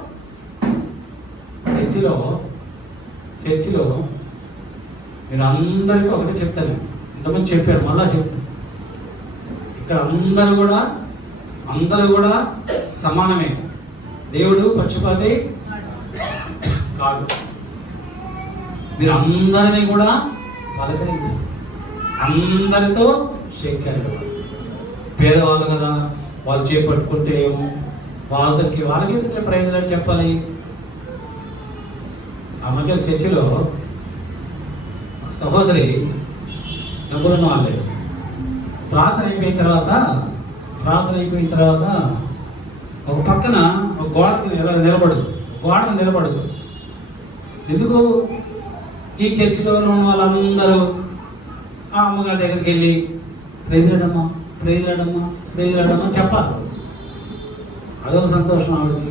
చర్చిలో మీరు అందరికీ ఒకటి చెప్తాను, ఇంతమంది చెప్పారు, మళ్ళా చెప్తాను. ఇక్కడ అందరూ కూడా సమానమే. దేవుడు పక్షపాతి కాదు. మీరు అందరినీ కూడా పలకరించారు, అందరితో షేకారు. పేదవాళ్ళు కదా, వాళ్ళు చేపట్టుకుంటే ఏమో వాళ్ళకి ఎందుకు ప్రైజ్ అని చెప్పాలి. ఆ మధ్య చర్చిలో ఒక సహోదరి డబ్బులున్న వాళ్ళే ప్రార్థన అయిపోయిన తర్వాత ఒక పక్కన ఒక గోడకు నిలబడదు. ఎందుకు? ఈ చర్చిలో ఉన్న వాళ్ళందరూ ఆ అమ్మగారి దగ్గరికి వెళ్ళి ప్రైజ్లాడమ్మా చెప్పాలి. అదొక సంతోషం ఆవిడది.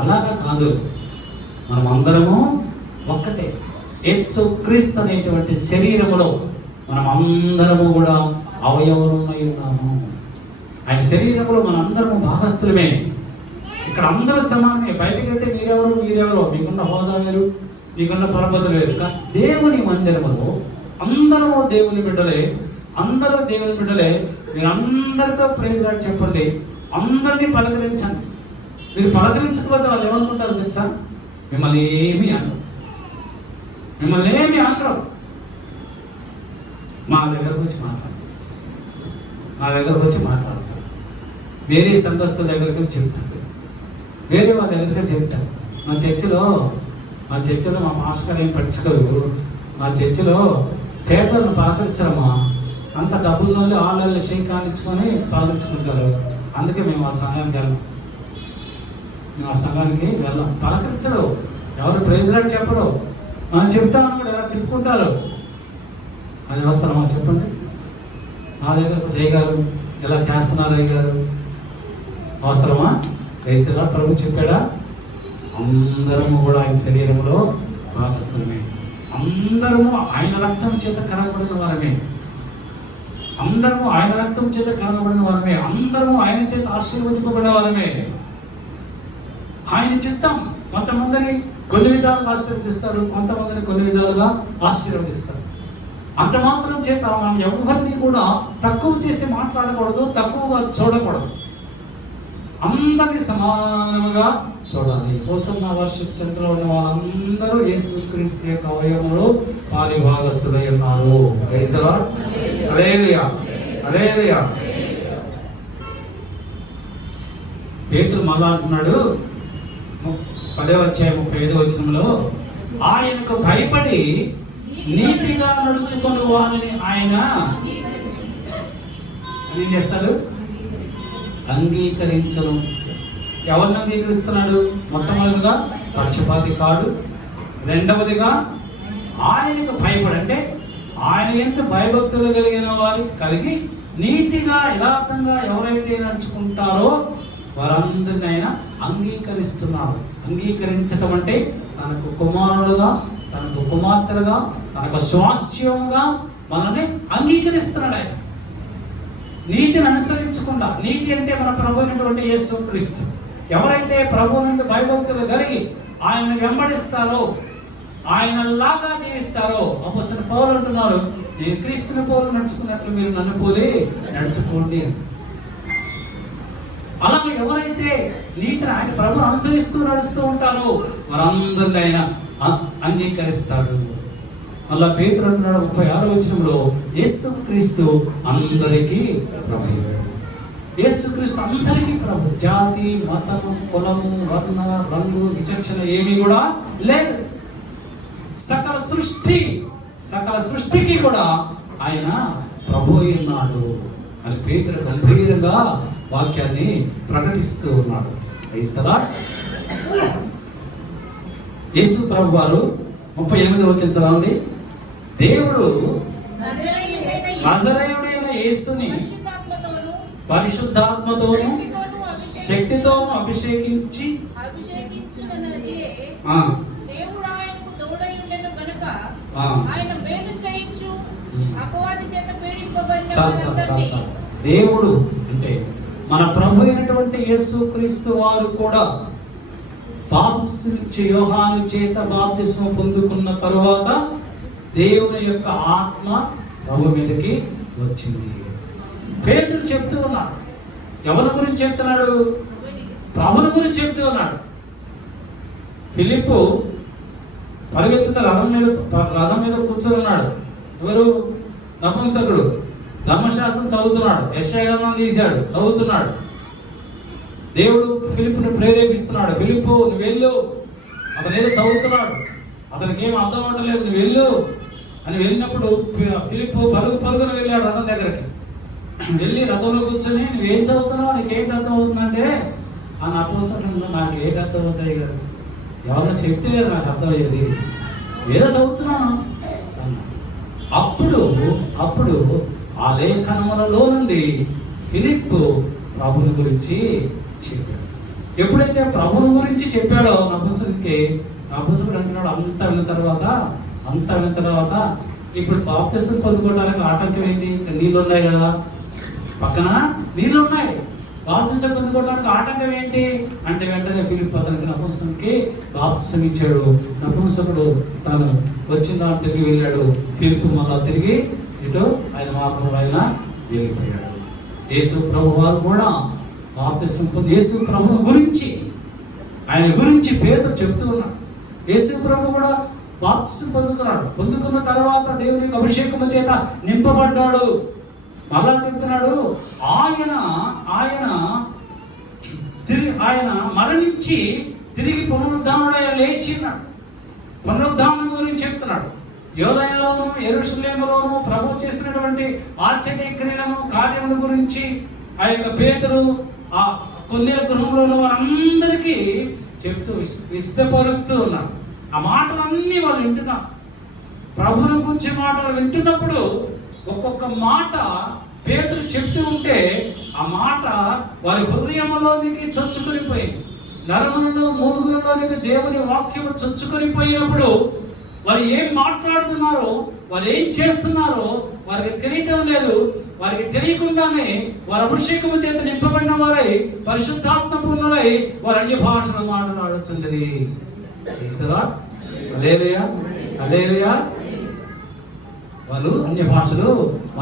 అలాగా కాదు, మనం అందరము ఒక్కటే. యేసు క్రీస్తు అనేటువంటి శరీరములో మనం అందరము కూడా అవయవమై ఉన్నాము. ఆయన శరీరంలో మన అందరము భాగస్థులమే. ఇక్కడ అందరూ సమానమే. బయటకు అయితే మీరెవరో మీకున్న హోదా వేరు, మీకున్న పరపతి వేరు. దేవుని మందిరములో అందరూ దేవుని బిడ్డలే. మీరు అందరితో ప్రైజ్ లార్డ్ చెప్పండి, అందరినీ పలకరించండి. మీరు పలకరించకపోతే వాళ్ళు ఏమనుకుంటారు తెలుసా? మిమ్మల్ని ఏమీ అనరు. మా దగ్గరకు వచ్చి మాట్లాడతారు. వేరే సంఘస్థుల దగ్గరికి చెప్తాను, వేరే వాళ్ళ దగ్గరికి చెప్తాను. మా చర్చిలో మా పాస్టర్ ఏం పట్టించుకోరు. మా చర్చిలో పేదలను పలకరించడమా, అంత డబ్బుల ఆన్లైన్లో షేక్ ఇచ్చుకొని పలకరించుకుంటారు. అందుకే మేము ఆ సంఘానికి వెళ్ళాం. పలకరించడు, ఎవరు ప్రైజ్ లార్డ్ చెప్పరు. మనం చెప్తామని కూడా ఎలా తిప్పుకుంటారు. అది అవసరమా చెప్పండి? మా దగ్గరకు చేయగారు ఎలా చేస్తున్నారు అయ్యారు, అవసరమా? ప్రైజ్ లార్డ్ ప్రభు చెప్పాడా? అందరము కూడా ఆయన శరీరంలో భాగస్థులమే. అందరము ఆయన రక్తం చేత కడగబడిన వారమే. అందరము ఆయన చేత ఆశీర్వదింపబడిన వారమే. ఆయన చిత్తం కొంతమందిని కొన్ని విధాలుగా ఆశీర్వదిస్తాడు, కొంతమందిని కొన్ని విధాలుగా ఆశీర్వదిస్తాడు. అంత మాత్రం చేత మనం ఎవరిని కూడా తక్కువ చేసి మాట్లాడకూడదు, తక్కువగా చూడకూడదు. అందరినీ సమానముగా చూడాలి. హోసన్న వర్షిప్ సెంటర్లో ఉన్న వాళ్ళందరూ యేసుక్రీస్తు యొక్క అవయవంలో పాలిభాగస్తులై ఉన్నారు. Praise the lord. Hallelujah, hallelujah. పేతురు మళ్ళా అంటున్నాడు 10వ అధ్యాయం 35వ వచనంలో, ఆయనకు భయపడి నీతిగా నడుచుకుని వారిని ఆయన ఏం చేస్తాడు? అంగీకరించను. ఎవరిని అంగీకరిస్తున్నాడు? మొట్టమొదటిగా పక్షపాతి కాడు. రెండవదిగా ఆయనకు భయపడి, అంటే ఆయన ఎంత భయభక్తులు కలిగి నీతిగా యథార్థంగా ఎవరైతే నడుచుకుంటారో వారందరినీ ఆయన అంగీకరిస్తున్నాడు. అంగీకరించటం అంటే తనకు కుమారుడుగా, తనకు కుమార్తెలుగా, తనకు స్వాస్థ్యముగా మనల్ని అంగీకరిస్తున్నాడు. ఆయన నీతిని అనుసరించకుండా, నీతి అంటే మన ప్రభు అయినటువంటి యేసుక్రీస్తు, ఎవరైతే ప్రభు నుండి భయభక్తులు కలిగి ఆయనను వెంబడిస్తారో, ఆయనలాగా జీవిస్తారో, అపోస్తలుడు పౌలు అంటున్నారు, నేను క్రీస్తుని పోలు నడుచుకున్నట్లు మీరు నన్ను పోలే నడుచుకోండి. అలాగే ఎవరైతే నీతిని ఆయన ప్రభు అనుసరిస్తూ నడుస్తూ ఉంటారో వారందరినీ ఆయన అంగీకరిస్తాడు. మళ్ళా పేతురు అంటున్నాడు 36వ వచనంలో, యేసుక్రీస్తు అందరికీ ప్రభు. యేసుక్రీస్తు అందరికీ ప్రభు. జాతి, మతము, కులము, వర్ణ, రంగు, విచక్షణ ఏమీ కూడా లేదు. సకల సృష్టికి కూడా ఆయన ప్రభు ఉన్నాడు అని పేతురు గంభీరంగా వాక్యాన్ని ప్రకటిస్తూ ఉన్నాడు. యేసు ప్రభు వారు 38వ వచనం చదవండి. దేవుడు నజరేయుడైన యేసుని పరిశుద్ధాత్మతోను శక్తితోను అభిషేకించి దేవుడు అంటే మన ప్రభు అయినటువంటి యేసుక్రీస్తు వారు కూడా యోహాను చేత బాప్తిస్మం పొందుకున్న తరువాత దేవుని యొక్క ఆత్మ ప్రభు మీదకి వచ్చింది. పేతురు చెప్తూ ఉన్నాడు. ఎవరి గురించి చెప్తున్నాడు? ప్రభుని గురించి చెప్తూ ఉన్నాడు. ఫిలిప్పు పరిగెత్తుత రథం మీద కూర్చొని ఉన్నాడు. ఎవరు? నపుంసకుడు. ధర్మశాస్త్రం చదువుతున్నాడు, యెషయా గ్రంథం తీశాడు, చదువుతున్నాడు. దేవుడు ఫిలిప్పును ప్రేరేపిస్తున్నాడు. ఫిలిప్పు నువ్వు వెళ్ళు, అతను ఏదో చదువుతున్నాడు, అతనికి ఏం అర్థం అవ్వట్లేదు, నువ్వు వెళ్ళు అని వెళ్ళినప్పుడు ఫిలిప్పు పరుగున వెళ్ళాడు రథం దగ్గరికి. వెళ్ళి రథంలో కూర్చొని నువ్వేం చదువుతున్నావు, నీకేంటి అర్థం అవుతుందంటే ఆ నపుంసకుడు నాకేంటి అర్థం అవుతాయి గారు, ఎవరన్నా చెప్తే కదా నాకు అర్థమయ్యేది, ఏదో చదువుతున్నాను అన్నాడు. అప్పుడు ఆ లేఖనములలో నుండి ఫిలిప్పు ప్రభుని గురించి చెప్పాడు. ఎప్పుడైతే ప్రభుని గురించి చెప్పాడో నపుంసకుడు అంటున్నాడు, అంత విన్న తర్వాత ఇప్పుడు బాప్తిస్మం పొందుకోవడానికి ఆటంకం ఏంటి? నీళ్ళు ఉన్నాయి కదా, పక్కన నీళ్ళు ఉన్నాయి, బాప్తిస్మం పొందుకోవడానికి ఆటంకం ఏంటి అంటే వెంటనే ఫిలిప్ అతనికి నపుంసకుడికి బాప్తిస్మం ఇచ్చాడు. నపుంసకుడు తాను వచ్చిన తిరిగి వెళ్ళాడు. ఫిలిప్ మళ్ళా తిరిగి ఇటు ఆయన మార్గంలో ఆయన వెళ్ళిపోయాడు. యేసు ప్రభు వారు కూడా బాప్తిస్మం పొంది యేసు ప్రభు గురించి ఆయన గురించి పేతురు చెప్తూ ఉన్నాడు. యేసు ప్రభు కూడా బాప్తిస్మం పొందుకున్న తర్వాత దేవునికి అభిషేకము చేత నింపబడ్డాడు. మళ్ళా చెప్తున్నాడు, ఆయన మరణించి తిరిగి పునరుద్ధానుడై లేచినాడు. పునరుద్ధానం గురించి చెప్తున్నాడు. యోదయలోను యెరూషలేములోను ప్రభు చేసినటువంటి ఆశ్చర్య క్రియలను కార్యముల గురించి ఆ యొక్క పేతురు ఆ కొన్నేళ్ళ గృహంలో ఉన్న వారందరికీ చెప్తూ విస్తపరుస్తూ ఉన్నాడు. ఆ మాటలన్నీ వాళ్ళు వింటున్నారు. ప్రభువును గురించి మాటలు వింటున్నప్పుడు ఒక్కొక్క మాట పేతురు చెప్తూ ఉంటే ఆ మాట వారి హృదయంలోనికి చొచ్చుకొని పోయింది. నరములలో మూలుగులలోనికి దేవుని వాక్యము చొచ్చుకొని పోయినప్పుడు వారు ఏం మాట్లాడుతున్నారో, వారు ఏం చేస్తున్నారో వారికి తెలియటం లేదు. వారికి తెలియకుండానే వారు అభిషేకము చేత నింపబడిన వారై పరిశుద్ధాత్మ పూర్ణులై వారు అన్య భాషలు మాట్లాడుతుంది. వాళ్ళు అన్య భాషలు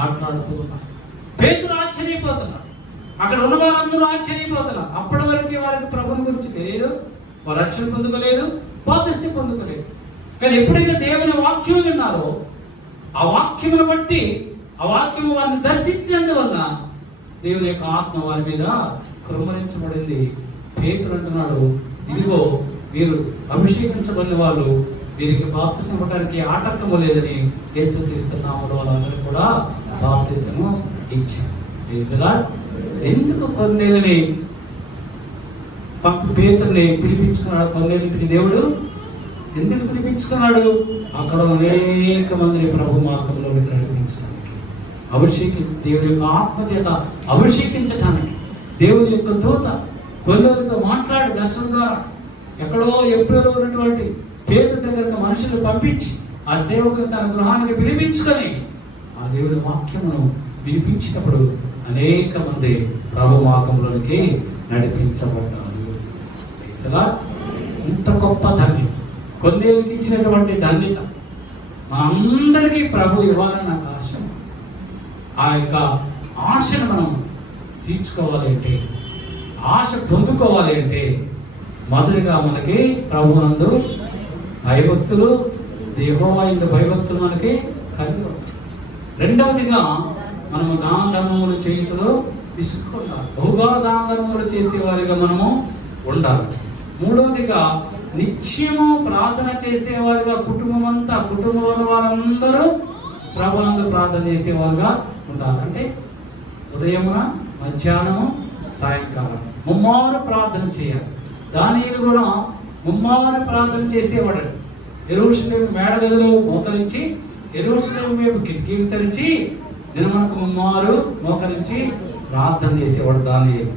మాట్లాడుతూ ఉన్నారు. పేతురు ఆశ్చర్యపోతున్నారు, అక్కడ ఉన్న వారందరూ ఆశ్చర్యపోతున్నారు. అప్పటి వరకు వారికి ప్రభుని గురించి తెలియదు, వారు రక్షణ పొందుకోలేదు, బాప్తిస్మం పొందుకోలేదు. కానీ ఎప్పుడైతే దేవుని వాక్యం విన్నారో ఆ వాక్యమును బట్టి ఆ వాక్యము వారిని దర్శించినందువల్ల దేవుని యొక్క ఆత్మ వారి మీద కృమ్మరించబడింది. పేతురు అంటున్నాడు, ఇదిగో వీరు అభిషేకించబడిన వాళ్ళు, వీరికి బాప్తిస్మం ఇవ్వడానికి ఆటంకము లేదని యేసుక్రీస్తు నామములో వాళ్ళందరూ కూడా బాప్తిస్మం ఇచ్చారు. ఎందుకు కొన్నేళ్ళని పేతురుని పిలిపించుకున్నాడు? కొన్నేళ్ళకి దేవుడు ఎందుకు పిలిపించుకున్నాడు? అక్కడ అనేక మందిని ప్రభు మార్గంలోనికి నడిపించడానికి, దేవుని యొక్క ఆత్మ చేత అభిషేకించటానికి. దేవుని యొక్క దూత కొన్నేళ్ళతో మాట్లాడి దర్శనం ద్వారా ఎప్పుడో ఉన్నటువంటి పేతురు దగ్గరకు మనుషులు పంపించి ఆ సేవకుని తన గృహానికి పిలిపించుకొని ఆ దేవుని వాక్యమును వినిపించినప్పుడు అనేక మంది ప్రభు మార్గంలోనికి నడిపించబడ్డారు. ఇంత గొప్ప ధన్యత, కొన్నేళ్ళకి ఇచ్చినటువంటి ధన్యత. మనందరికీ ప్రభు ఇవ్వాలని నాకు ఆశ. ఆ యొక్క ఆశను మనం తీర్చుకోవాలి అంటే, ఆశ పొందుకోవాలి అంటే మొదటిగా మనకి ప్రభువునందు భయభక్తులు, యెహోవా యందు భయభక్తులు మనకి కలిగి ఉంటాయి. రెండవదిగా మనము దాన ధర్మములు చేయటంలో విసుక్కుండాలి, బహుగా దాన ధర్మములు చేసేవారిగా మనము ఉండాలి. మూడవదిగా నిత్యము ప్రార్థన చేసేవారుగా, కుటుంబంలోని వారందరూ ప్రభువునందు ప్రార్థన చేసేవారుగా ఉండాలి. అంటే ఉదయమున, మధ్యాహ్నము, సాయంకాలం ముమ్మారు ప్రార్థన చేయాలి. దానియేలు కూడా ముమ్మారు ప్రార్థన చేసేవాడు. యెరూషలేము మేడ గదిలో మోకరించి, యెరూషలేము వైపు కిటికీలు తెరిచి దినమునకు ముమ్మారు మోకరించి ప్రార్థన చేసేవాడు దానియేలు.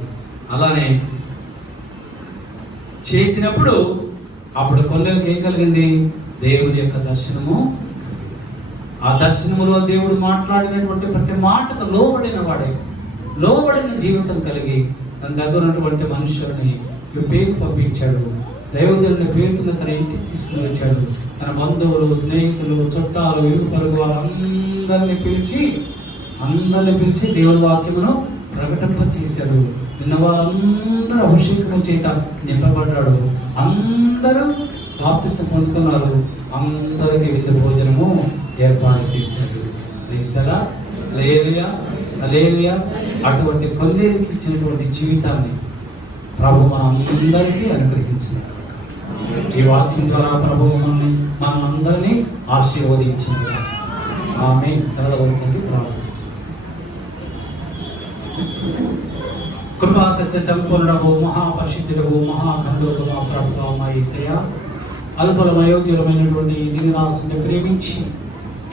అలానే చేసినప్పుడు అప్పుడు కొన్నేళ్ళకి ఏం కలిగింది? దేవుడి యొక్క దర్శనము కలిగింది. ఆ దర్శనములో దేవుడు మాట్లాడినటువంటి ప్రతి మాటకు లోబడిన జీవితం కలిగి తన దగ్గర ఉన్నటువంటి మనుషులని పేరు పంపించాడు. దైవజనుని పేరుతున్న తన ఇంటికి తీసుకుని వచ్చాడు. తన బంధువులు, స్నేహితులు, చుట్టాలు, ఇరుగు పరుగు వారందరినీ పిలిచి దేవుని వాక్యమును ప్రకటింపచేశాడు. నిన్న వారందరూ అభిషేకం చేత నింపబడ్డాడు. అందరూ బాప్తిసం పొందుకున్నారు. అందరికీ విందు భోజనము ఏర్పాటు చేశాడు. హల్లెలూయా. అటువంటి కొన్నేళ్ళకి ఇచ్చినటువంటి జీవితాన్ని ప్రభు మనందరికీ అనుగ్రహించిన ఈ వాక్యం ద్వారా ప్రభు మనందరినీ ఆశీర్వదించిన ఆమె తరల వచ్చి ప్రార్థన చేశారు. కృపా సత్య సంపూర్ణము, మహాపరిశుద్ధుడవు, మహాఖండోడు మా ప్రభువా, మా యేసయ్యా, అల్పలమయోగ్యులమైనటువంటి ఈ దినదాసుని ప్రేమించి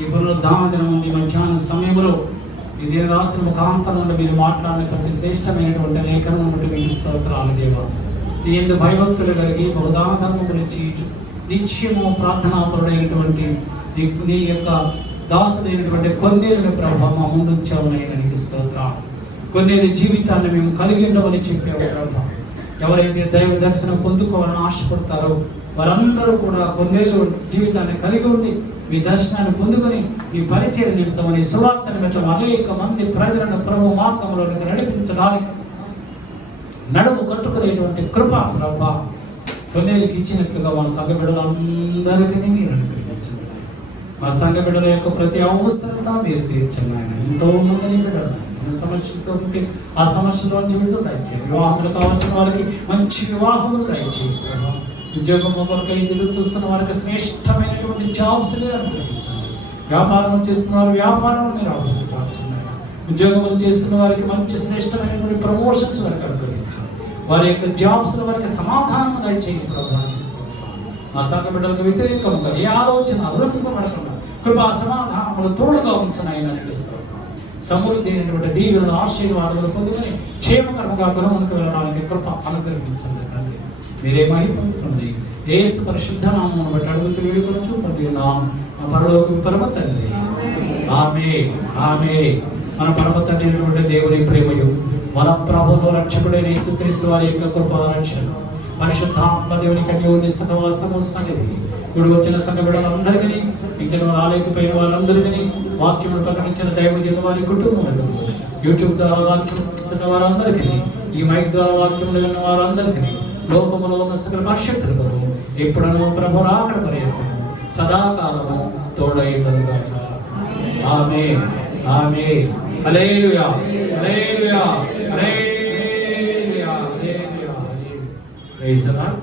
ఈ పునరుద్ధాన దినం ఉంది మధ్యాహ్న సమయంలో ఈ దినదాసుని ముఖాంతరం నుండి మీరు మాట్లాడిన ప్రతి శ్రేష్టమైనటువంటి లేఖనం బట్టి మీకు స్తోత్రాలు దేవా. నీ యందు భయభక్తులు కలిగి బహుదానము గురించి నిత్యము ప్రార్థనాపరుడైనటువంటి నీ యొక్క దాసుడైనటువంటి కొన్నేళ్ళని ప్రభావ మా ముందు ఉంచావునైనా నీకు స్తోత్రాలు. కొన్నేళ్ళ జీవితాన్ని మేము కలిగి ఉండమని చెప్పావు ప్రభావ. ఎవరైతే దైవ దర్శనం పొందుకోవాలని ఆశపడతారో వారందరూ కూడా కొన్నేళ్ళు జీవితాన్ని కలిగి ఉండి మీ దర్శనాన్ని పొందుకొని మీ పరిచయ నిమిత్తం, నీ సువార్త నిమిత్తం అనేక మంది ప్రజలను ప్రభు మార్గంలోనికి నడిపించడానికి నడుము కట్టుకునేటువంటి కృప ప్రభా కొన్నేళ్ళకి ఇచ్చినట్లుగా మా సంఘ బిడ్డలందరికీ మీరు అనుగ్రహించండి. మా సంఘ బిడ్డల యొక్క ప్రతి అవసరత మీరు తీర్చండి ఆయన. ఎంతో మందిని బిడ్డలు సమస్యతో ఉంటే ఆ సమస్యలో జీవితం దయచేయండి. వివాహములు కావాల్సిన వారికి మంచి వివాహములు దయచేయండి ప్రభా. ఉద్యోగం కొరకై ఎదురు చూస్తున్న వారికి శ్రేష్టమైనటువంటి జాబ్స్ మీరు అనుగ్రహించండి. వ్యాపారం చేస్తున్న వారి వ్యాపారం మీరు అనుగ్రహించండి. ఉద్యోగములు చేస్తున్న వారికి మంచి శ్రేష్టమైనటువంటి ప్రమోషన్స్ వారికి అనుగ్రహించండి. వారి యొక్క జాబ్స్లో వారికి సమాధానం దయచేయండి ప్రభా. మా సంఘ బిడ్డలకు వ్యతిరేకముగా ఏ ఆలోచన రూపింపబడకుండా కృపా సమాధానములు తోడుగా ఉంచిన ఆయన అనిపిస్తారు. సమృద్ధి అయినటువంటి దీవెనలు, ఆశీర్వాదాలు పొందుకొని క్షేమకరంగా గృహమునికి వెళ్ళడానికి కృప అనుగ్రహించండి తండ్రి. మీరే మహిమ యేసు పరిశుద్ధ నామమును బట్టి అడుగుతూ వేడుకొనుచు పొందున్నాం మా పరలోక పరమ తండ్రి. ఆమేన్. మన పరమ తండ్రి అయినటువంటి దేవుని ప్రేమయు, మన ప్రభువు రక్షకుడైన యేసుక్రీస్తు వారి యొక్క కృపా రక్షణ, పరిశుద్ధాత్మ దేవుని కన్యోని సహవాసము సన్నిధి కూడి వచ్చిన సంఘ బిడ్డలందరికీ, ఇంకా రాలేకపోయిన వాళ్ళందరికీ, వాక్యమును ప్రకటించిన దైవజనుల వారి కుటుంబాలు, యూట్యూబ్ ద్వారా వాక్యం వారందరికీ, ఈ మైక్ ద్వారా వాక్యములు విన్న వారందరికీ, లోకములో ఉన్న సకల పరిశుద్ధులను ఎప్పుడనూ ప్రభు రాకడ పర్యంతము సదాకాలము తోడైండుగాక. Amen. Hallelujah. Praise the lord.